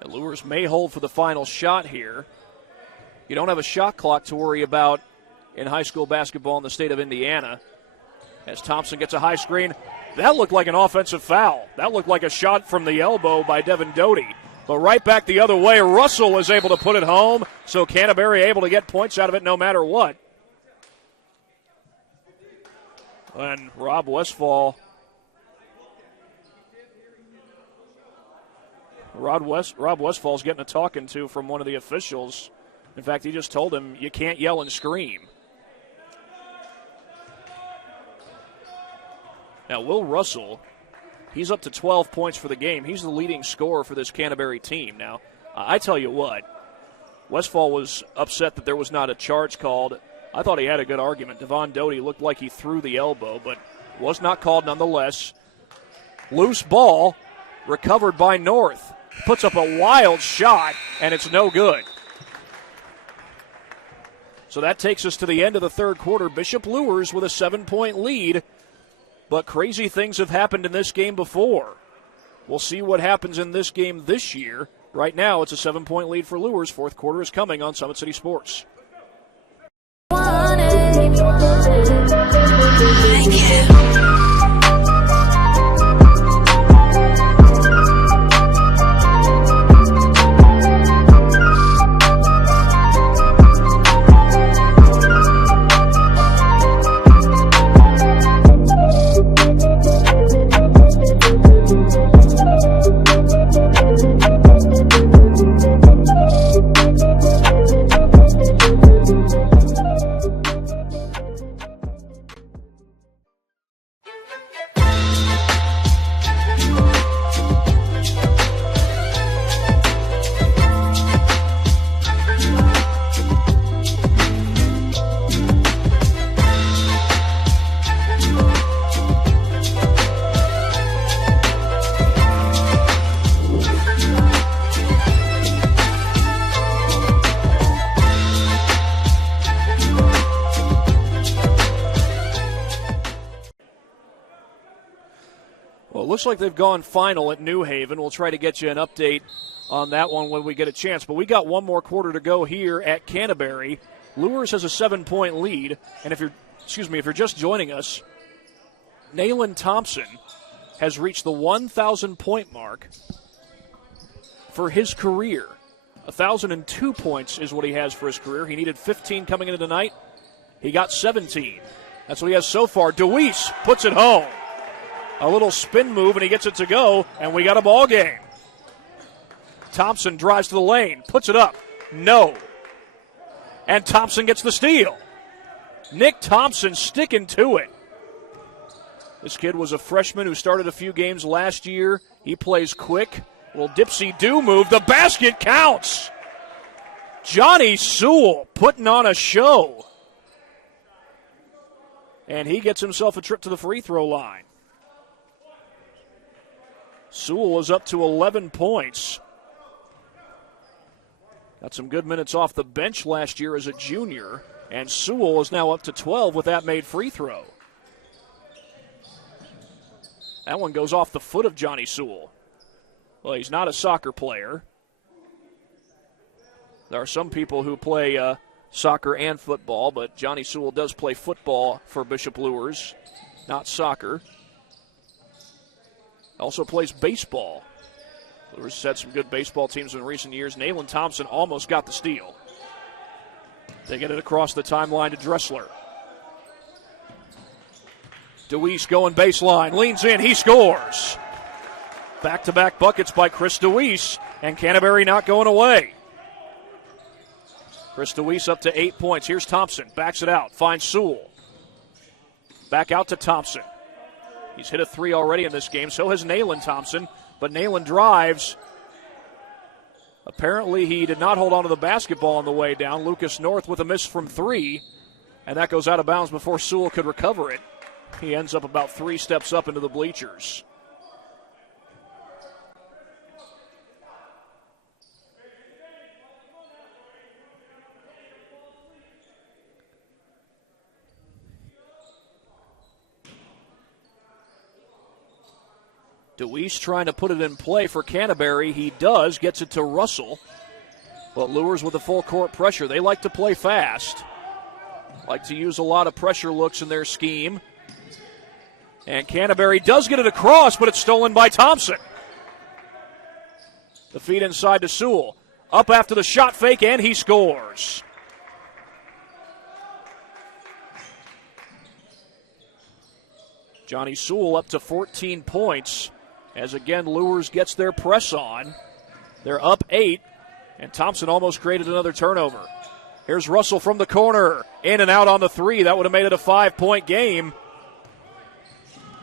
And Luers may hold for the final shot here. You don't have a shot clock to worry about in high school basketball in the state of Indiana. As Thompson gets a high screen, that looked like an offensive foul. That looked like a shot from the elbow by Devin Doty. But right back the other way, Russell was able to put it home, so Canterbury able to get points out of it no matter what. And Rob Westfall's getting a talking to from one of the officials. In fact, he just told him, you can't yell and scream. Now, Will Russell, he's up to 12 points for the game. He's the leading scorer for this Canterbury team. Now, I tell you what, Westfall was upset that there was not a charge called. I thought he had a good argument. Devon Doty looked like he threw the elbow, but was not called nonetheless. Loose ball, recovered by North. Puts up a wild shot, and it's no good. So that takes us to the end of the third quarter. Bishop Luers with a 7-point lead. but crazy things have happened in this game before. We'll see what happens in this game this year. Right now, it's a 7-point lead for Luers. Fourth quarter is coming on Summit City Sports. Looks like they've gone final at New Haven. We'll try to get you an update on that one when we get a chance. But we got one more quarter to go here at Canterbury. Luers has a 7-point lead. And if you're just joining us, Nayland Thompson has reached the 1,000-point mark for his career. 1,002 points is what he has for his career. He needed 15 coming into tonight. He got 17. That's what he has so far. DeWeese puts it home. A little spin move, and he gets it to go, and we got a ball game. Thompson drives to the lane, puts it up. No. And Thompson gets the steal. Nick Thompson sticking to it. This kid was a freshman who started a few games last year. He plays quick. Little dipsy-do move. The basket counts. Johnny Sewell putting on a show. And he gets himself a trip to the free throw line. Sewell is up to 11 points. Got some good minutes off the bench last year as a junior. And Sewell is now up to 12 with that made free throw. That one goes off the foot of Johnny Sewell. Well, he's not a soccer player. There are some people who play soccer and football, but Johnny Sewell does play football for Bishop Luers, not soccer. Also plays baseball. Luers has had some good baseball teams in recent years. Nayland Thompson almost got the steal. They get it across the timeline to Dressler. DeWeese going baseline, leans in, he scores. Back-to-back buckets by Chris DeWeese, and Canterbury not going away. Chris DeWeese up to 8 points. Here's Thompson, backs it out, finds Sewell. Back out to Thompson. He's hit a three already in this game, so has Nayland Thompson, but Nayland drives. Apparently he did not hold on to the basketball on the way down. Lucas North with a miss from three, and that goes out of bounds before Sewell could recover it. He ends up about 3 steps up into the bleachers. DeWeese trying to put it in play for Canterbury. He does, gets it to Russell. But Luers with the full court pressure. They like to play fast. Like to use a lot of pressure looks in their scheme. And Canterbury does get it across, but it's stolen by Thompson. The feed inside to Sewell. Up after the shot fake, and he scores. Johnny Sewell up to 14 points. As again, Luers gets their press on. They're up 8, and Thompson almost created another turnover. Here's Russell from the corner. In and out on the three. That would have made it a 5-point game.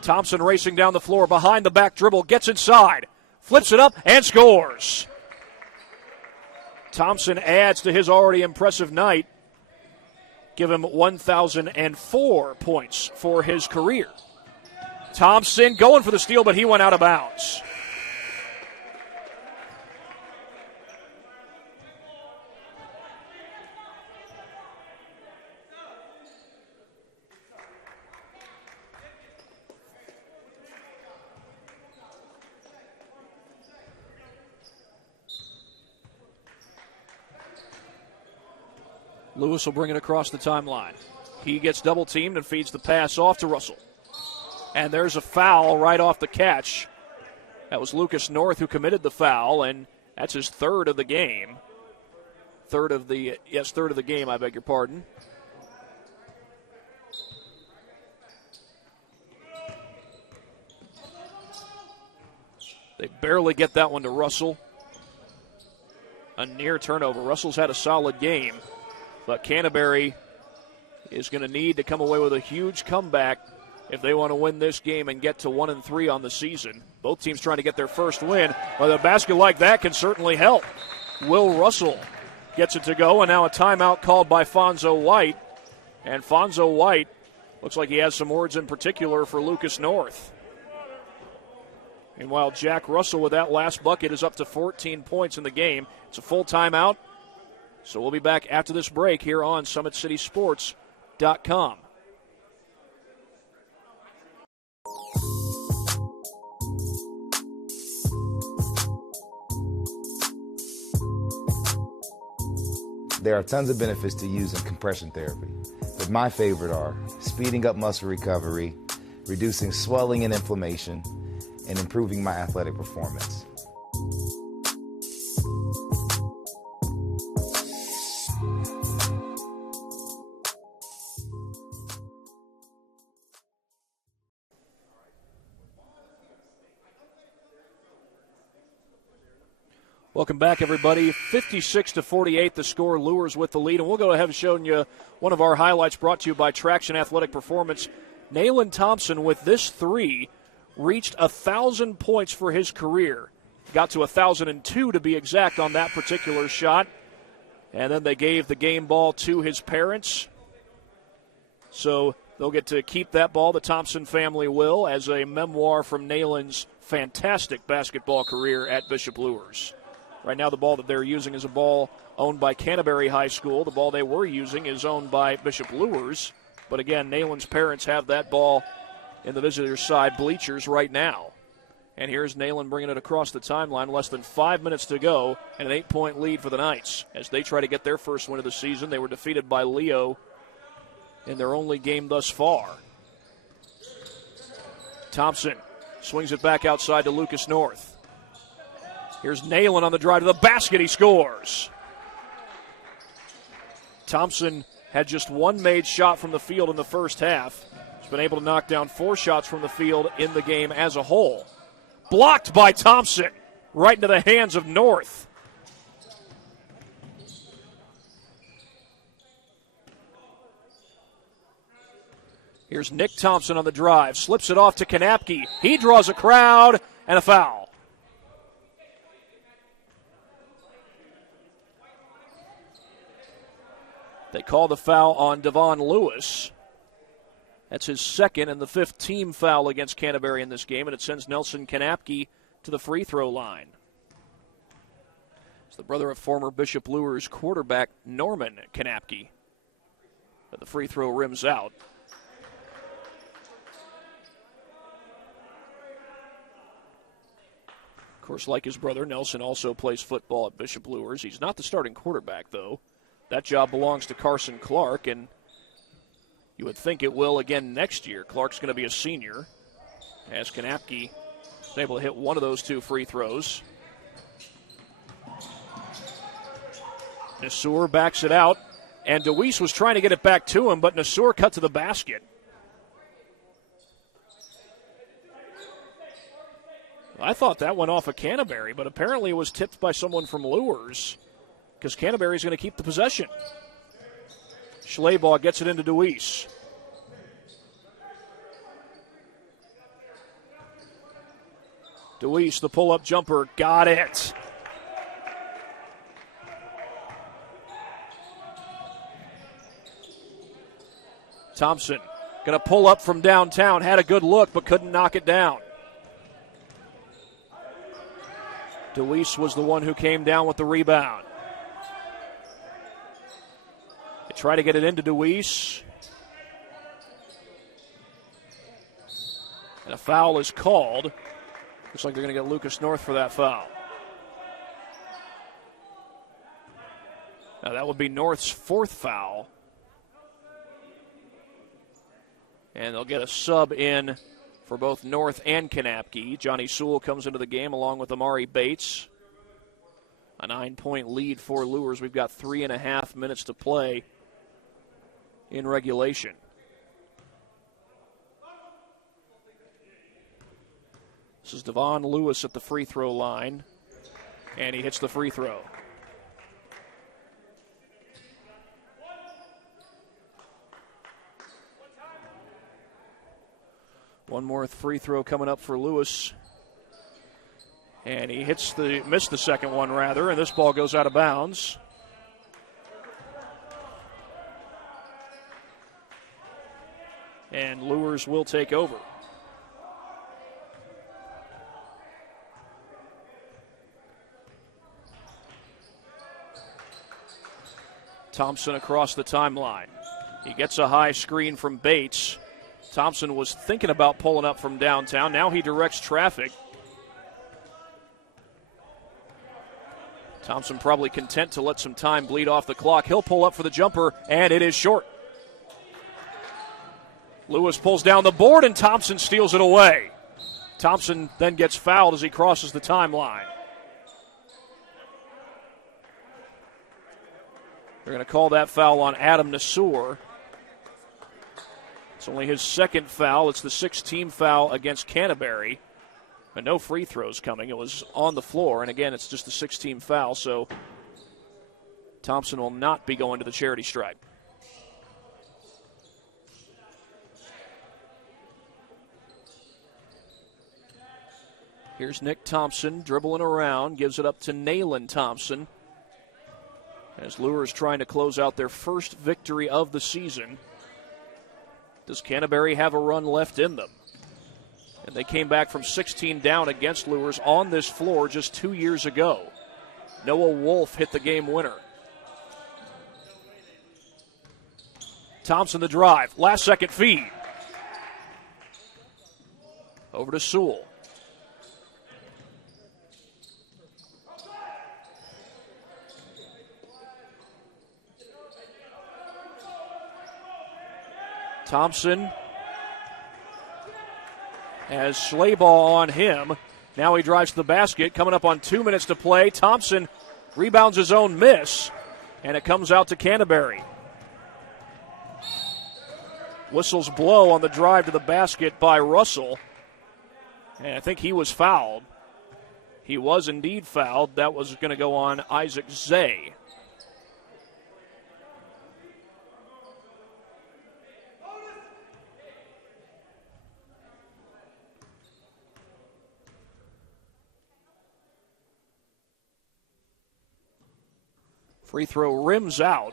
Thompson racing down the floor, behind the back dribble, gets inside, flips it up, and scores. Thompson adds to his already impressive night. Give him 1,004 points for his career. Thompson going for the steal, but he went out of bounds. Luers will bring it across the timeline. He gets double-teamed and feeds the pass off to Russell. And there's a foul right off the catch. That was Lucas North who committed the foul, and that's his third of the game. Third of the game, I beg your pardon. They barely get that one to Russell. A near turnover. Russell's had a solid game, but Canterbury is going to need to come away with a huge comeback if they want to win this game and get to 1-3 on the season. Both teams trying to get their first win. Well, a basket like that can certainly help. Will Russell gets it to go, and now a timeout called by Fonzo White. And Fonzo White looks like he has some words in particular for Lucas North. Meanwhile, Jack Russell with that last bucket is up to 14 points in the game. It's a full timeout. So we'll be back after this break here on SummitCitySports.com. There are tons of benefits to using compression therapy, but my favorite are speeding up muscle recovery, reducing swelling and inflammation, and improving my athletic performance. Welcome back, everybody. 56-48, the score. Luers with the lead. And we'll go ahead and show you one of our highlights brought to you by Traction Athletic Performance. Nayland Thompson with this three reached 1,000 points for his career. Got to 1,002 to be exact on that particular shot. And then they gave the game ball to his parents. So they'll get to keep that ball. The Thompson family will, as a memoir from Nayland's fantastic basketball career at Bishop Luers. Right now the ball that they're using is a ball owned by Canterbury High School. The ball they were using is owned by Bishop Luers. But again, Nayland's parents have that ball in the visitor's side bleachers right now. And here's Nayland bringing it across the timeline. Less than 5 minutes to go and an 8-point lead for the Knights. As they try to get their first win of the season, they were defeated by Leo in their only game thus far. Thompson swings it back outside to Lucas North. Here's Nayland on the drive to the basket. He scores. Thompson had just one made shot from the field in the first half. He's been able to knock down 4 shots from the field in the game as a whole. Blocked by Thompson, right into the hands of North. Here's Nick Thompson on the drive, slips it off to Kanapke. He draws a crowd and a foul. They call the foul on Devon Lewis. That's his second and the 5th team foul against Canterbury in this game, and it sends Nelson Kanapke to the free throw line. It's the brother of former Bishop Luers quarterback Norman Kanapke. But the free throw rims out. Of course, like his brother, Nelson also plays football at Bishop Luers. He's not the starting quarterback, though. That job belongs to Carson Clark, and you would think it will again next year. Clark's going to be a senior, as Kanapke is able to hit one of those 2 free throws. Nassour backs it out, and DeWeese was trying to get it back to him, but Nassour cut to the basket. I thought that went off of Canterbury, but apparently it was tipped by someone from Luers, because Canterbury's going to keep the possession. Schleybaugh gets it into DeWeese. DeWeese, the pull-up jumper, got it. Thompson going to pull up from downtown, had a good look, but couldn't knock it down. DeWeese was the one who came down with the rebound. They try to get it into DeWeese. And a foul is called. Looks like they're going to get Lucas North for that foul. Now that would be North's fourth foul. And they'll get a sub in for both North and Kanapke. Johnny Sewell comes into the game along with Amari Bates. A 9-point lead for Luers. We've got 3.5 minutes to play in regulation. This is Devon Lewis at the free throw line, and he hits the free throw. One more free throw coming up for Lewis. And he missed the second one, rather, and this ball goes out of bounds. And Luers will take over. Thompson across the timeline. He gets a high screen from Bates. Thompson was thinking about pulling up from downtown. Now he directs traffic. Thompson probably content to let some time bleed off the clock. He'll pull up for the jumper, and it is short. Lewis pulls down the board, and Thompson steals it away. Thompson then gets fouled as he crosses the timeline. They're going to call that foul on Adam Nassour. It's only his second foul. It's the 6th-team foul against Canterbury. And no free throws coming. It was on the floor. And again, it's just the 6th-team foul. So Thompson will not be going to the charity stripe. Here's Nick Thompson dribbling around. Gives it up to Nayland Thompson. As Luers trying to close out their first victory of the season. Does Canterbury have a run left in them? And they came back from 16 down against Luers on this floor just 2 years ago. Noah Wolf hit the game winner. Thompson the drive. Last second feed. Over to Sewell. Thompson has Schleybaugh on him. Now he drives to the basket. Coming up on 2 minutes to play. Thompson rebounds his own miss, and it comes out to Canterbury. Whistles blow on the drive to the basket by Russell. And I think he was fouled. He was indeed fouled. That was going to go on Isaac Zay. Free throw rims out.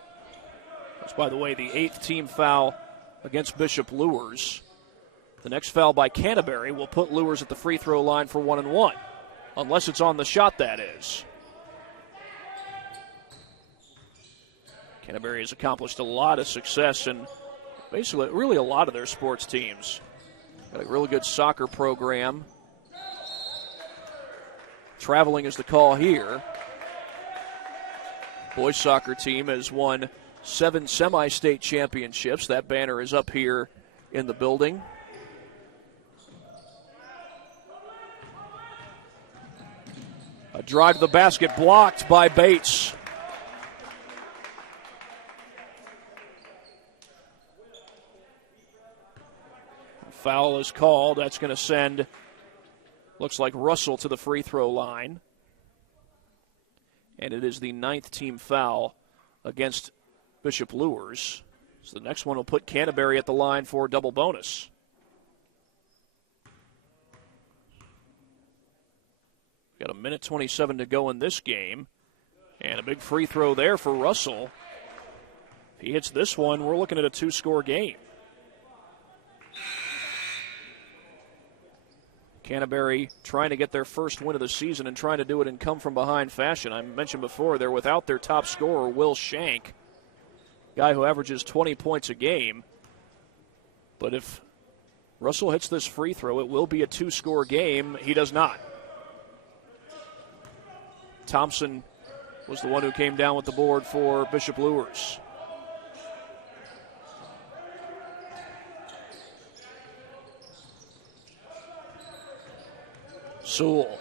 That's, by the way, the 8th-team foul against Bishop Luers. The next foul by Canterbury will put Luers at the free throw line for 1-1. Unless it's on the shot, that is. Canterbury has accomplished a lot of success in basically really a lot of their sports teams. Got a really good soccer program. Traveling is the call here. Boys soccer team has won 7 semi-state championships. That banner is up here in the building. A drive to the basket blocked by Bates. Foul is called. That's going to send, looks like Russell to the free throw line. And it is the 9th-team foul against Bishop Luers. So the next one will put Canterbury at the line for a double bonus. Got 1:27 to go in this game. And a big free throw there for Russell. If he hits this one, we're looking at a 2-score game. Canterbury trying to get their first win of the season and trying to do it in come-from-behind fashion. I mentioned before, they're without their top scorer, Will Shank, guy who averages 20 points a game. But if Russell hits this free throw, it will be a 2-score game. He does not. Thompson was the one who came down with the board for Bishop Luers. Sewell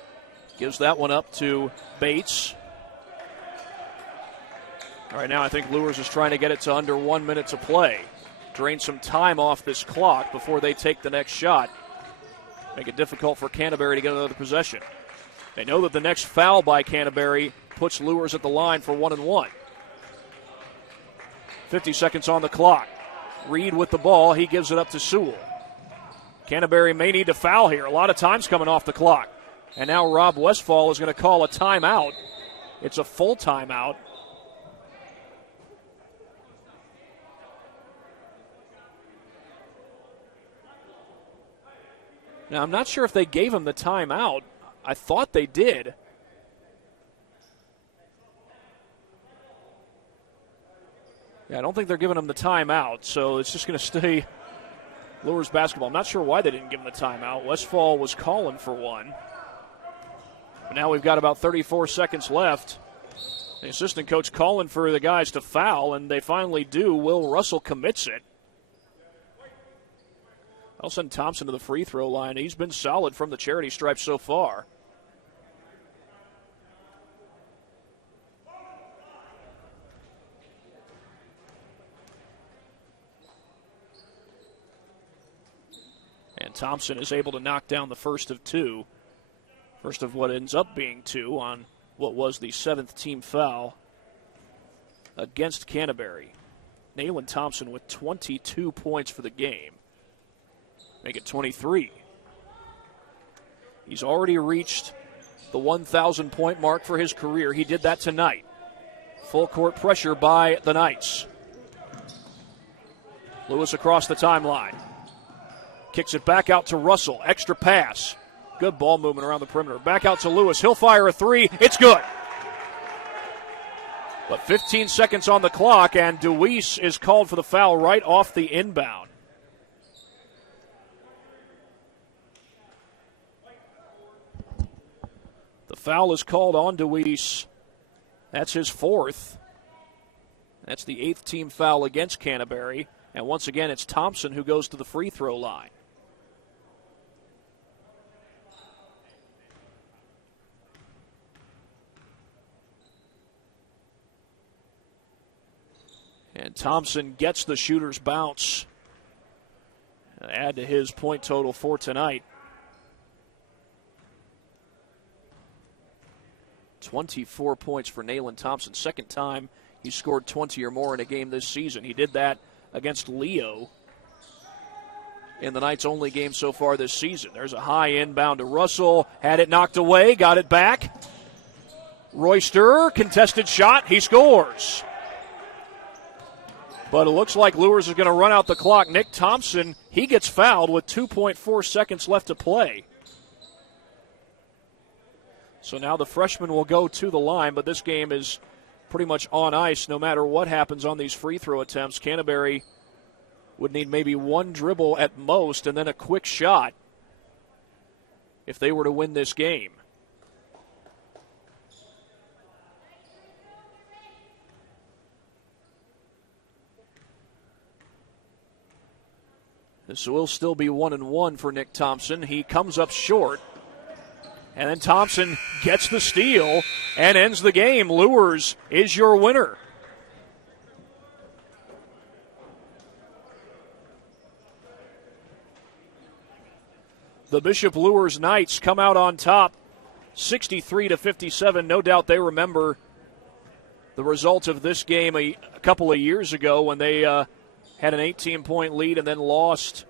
gives that one up to Bates. All right, now I think Luers is trying to get it to under 1 minute to play. Drain some time off this clock before they take the next shot. Make it difficult for Canterbury to get another possession. They know that the next foul by Canterbury puts Luers at the line for 1-1. 50 seconds on the clock. Reed with the ball. He gives it up to Sewell. Canterbury may need to foul here. A lot of time's coming off the clock. And now Rob Westfall is going to call a timeout. It's a full timeout. Now, I'm not sure if they gave him the timeout. I thought they did. Yeah, I don't think they're giving him the timeout, so it's just going to stay Luers basketball. I'm not sure why they didn't give him the timeout. Westfall was calling for one. But now we've got about 34 seconds left. The assistant coach calling for the guys to foul, and they finally do. Will Russell commits it. I'll send Thompson to the free throw line. He's been solid from the charity stripe so far. And Thompson is able to knock down the first of two. First of what ends up being two on what was the 7th team foul against Canterbury. Nayland Thompson with 22 points for the game. Make it 23. He's already reached the 1,000-point mark for his career. He did that tonight. Full court pressure by the Knights. Lewis across the timeline. Kicks it back out to Russell. Extra pass. Good ball movement around the perimeter. Back out to Lewis. He'll fire a three. It's good. But 15 seconds on the clock, and Deweese is called for the foul right off the inbound. The foul is called on Deweese. That's his 4th. That's the 8th team foul against Canterbury. And once again, it's Thompson who goes to the free throw line. And Thompson gets the shooter's bounce. Add to his point total for tonight. 24 points for Nayland Thompson. Second time he scored 20 or more in a game this season. He did that against Leo in the Knights' only game so far this season. There's a high inbound to Russell. Had it knocked away. Got it back. Royster, contested shot. He scores. But it looks like Luers is going to run out the clock. Nick Thompson, he gets fouled with 2.4 seconds left to play. So now the freshman will go to the line, but this game is pretty much on ice no matter what happens on these free throw attempts. Canterbury would need maybe one dribble at most and then a quick shot if they were to win this game. This will still be 1-1 for Nick Thompson. He comes up short. And then Thompson gets the steal and ends the game. Luers is your winner. The Bishop Luers Knights come out on top, 63-57. No doubt they remember the result of this game a couple of years ago when they had an 18-point lead and then lost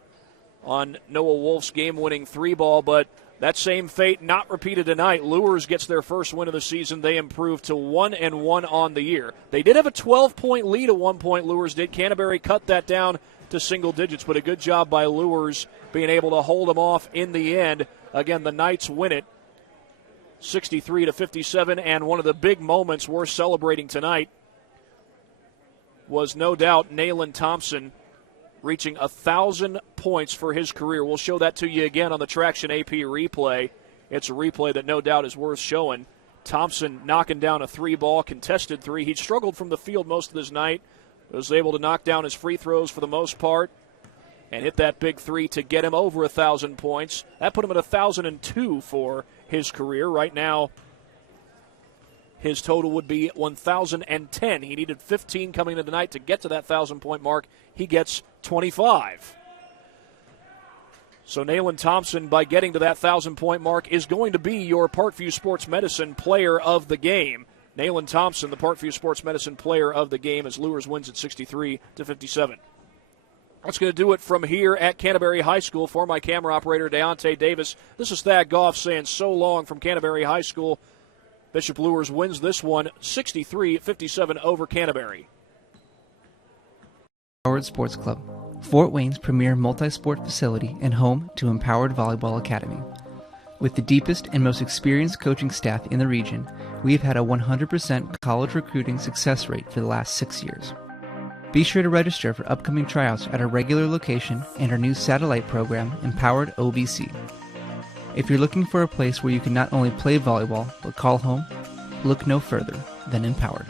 on Noah Wolf's game-winning three ball. But that same fate not repeated tonight. Luers gets their first win of the season. They improved to 1-1 on the year. They did have a 12-point lead at one point, Luers did. Canterbury cut that down to single digits, but a good job by Luers being able to hold them off in the end. Again, the Knights win it 63-57, and one of the big moments worth celebrating tonight was no doubt Nayland Thompson reaching 1,000 points for his career. We'll show that to you again on the Traction AP replay. It's a replay that no doubt is worth showing. Thompson knocking down a 3-ball contested 3. He'd struggled from the field most of this night. Was able to knock down his free throws for the most part and hit that big 3 to get him over 1,000 points. That put him at 1,002 for his career. Right now, his total would be 1,010. He needed 15 coming into tonight to get to that 1,000-point mark. He gets 25. So Nayland Thompson, by getting to that 1,000-point mark, is going to be your Parkview Sports Medicine player of the game. Nayland Thompson, the Parkview Sports Medicine player of the game, as Luers wins at 63-57. That's going to do it from here at Canterbury High School. For my camera operator, Deontay Davis, this is Thad Goff saying so long from Canterbury High School. Bishop Luers wins this one 63-57 over Canterbury. Empowered Sports Club, Fort Wayne's premier multi-sport facility and home to Empowered Volleyball Academy. With the deepest and most experienced coaching staff in the region, we have had a 100% college recruiting success rate for the last 6 years. Be sure to register for upcoming tryouts at our regular location and our new satellite program, Empowered OVC. If you're looking for a place where you can not only play volleyball, but call home, look no further than Empowered.